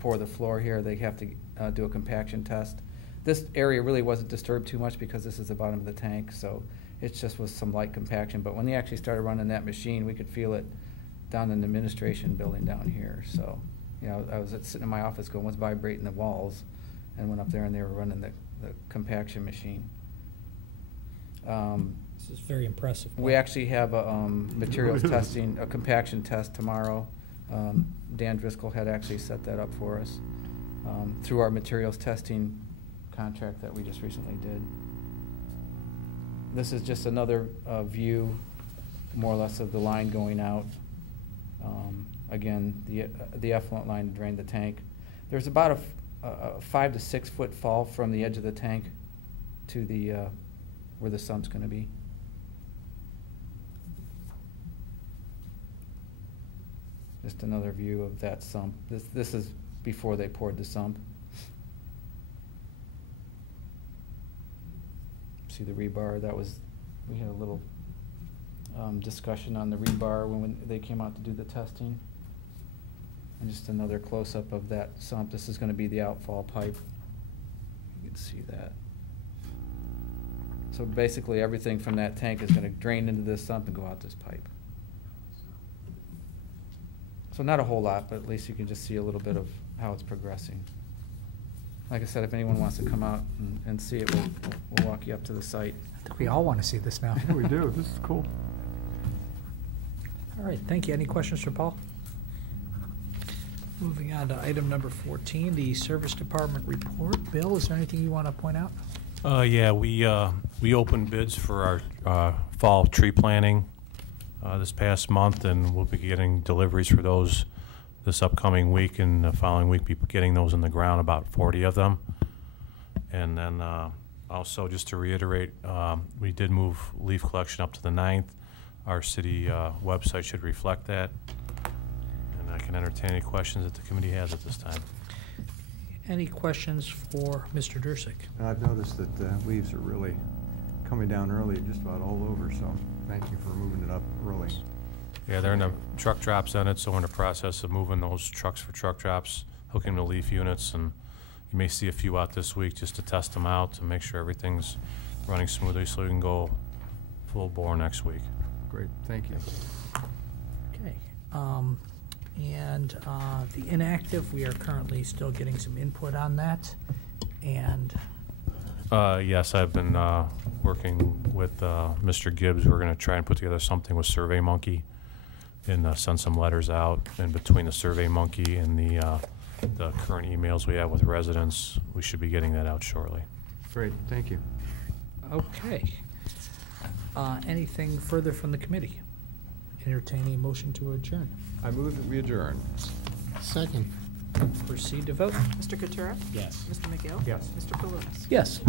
pour the floor here, they have to do a compaction test. This area really wasn't disturbed too much because this is the bottom of the tank, so it just was some light compaction. But when they actually started running that machine, we could feel it down in the administration building down here. So, you know, I was sitting in my office going, what's vibrating the walls? And went up there and they were running the compaction machine. This is very impressive. We actually have a materials testing, a compaction test tomorrow. Dan Driscoll had actually set that up for us through our materials testing contract that we just recently did. This is just another view, more or less, of the line going out. Again, the effluent line to drain the tank. There's about a 5 to 6 foot fall from the edge of the tank to the where the sump's going to be. Just another view of that sump. This is before they poured the sump. See the rebar? We had a little discussion on the rebar when they came out to do the testing. And just another close-up of that sump. This is going to be the outfall pipe. You can see that. So basically everything from that tank is going to drain into this sump and go out this pipe. So not a whole lot, but at least you can just see a little bit of how it's progressing. Like I said, if anyone wants to come out and see it, we'll walk you up to the site. I think we all want to see this now. Yeah, we do. This is cool. All right, thank you. Any questions for Paul? Moving on to item number 14, the Service Department report. Bill, is there anything you want to point out? Yeah, we opened bids for our fall tree planting this past month, and we'll be getting deliveries for those this upcoming week, and the following week be getting those in the ground, about 40 of them. And then also, just to reiterate, we did move leaf collection up to the 9th. Our city website should reflect that. And I can entertain any questions that the committee has at this time. Any questions for Mr. Dursick? I've noticed that leaves are really coming down early just about all over, so thank you for moving it up early. Yeah, they're in the truck drops on it, so we're in the process of moving those trucks for truck drops, hooking the leaf units, and you may see a few out this week just to test them out to make sure everything's running smoothly so we can go full bore next week. Great, thank you. Okay. And the inactive, we are currently still getting some input on that. And Yes, I've been working with Mr. Gibbs. We're going to try and put together something with SurveyMonkey and send some letters out. And between the SurveyMonkey and the current emails we have with residents, we should be getting that out shortly. Great, thank you. okay. Anything further from the committee? Entertaining a motion to adjourn. I move that we adjourn. Second. Proceed to vote. Mr. Katura? Yes. Mr. McGill? Yes. Mr. Palunas? Yes.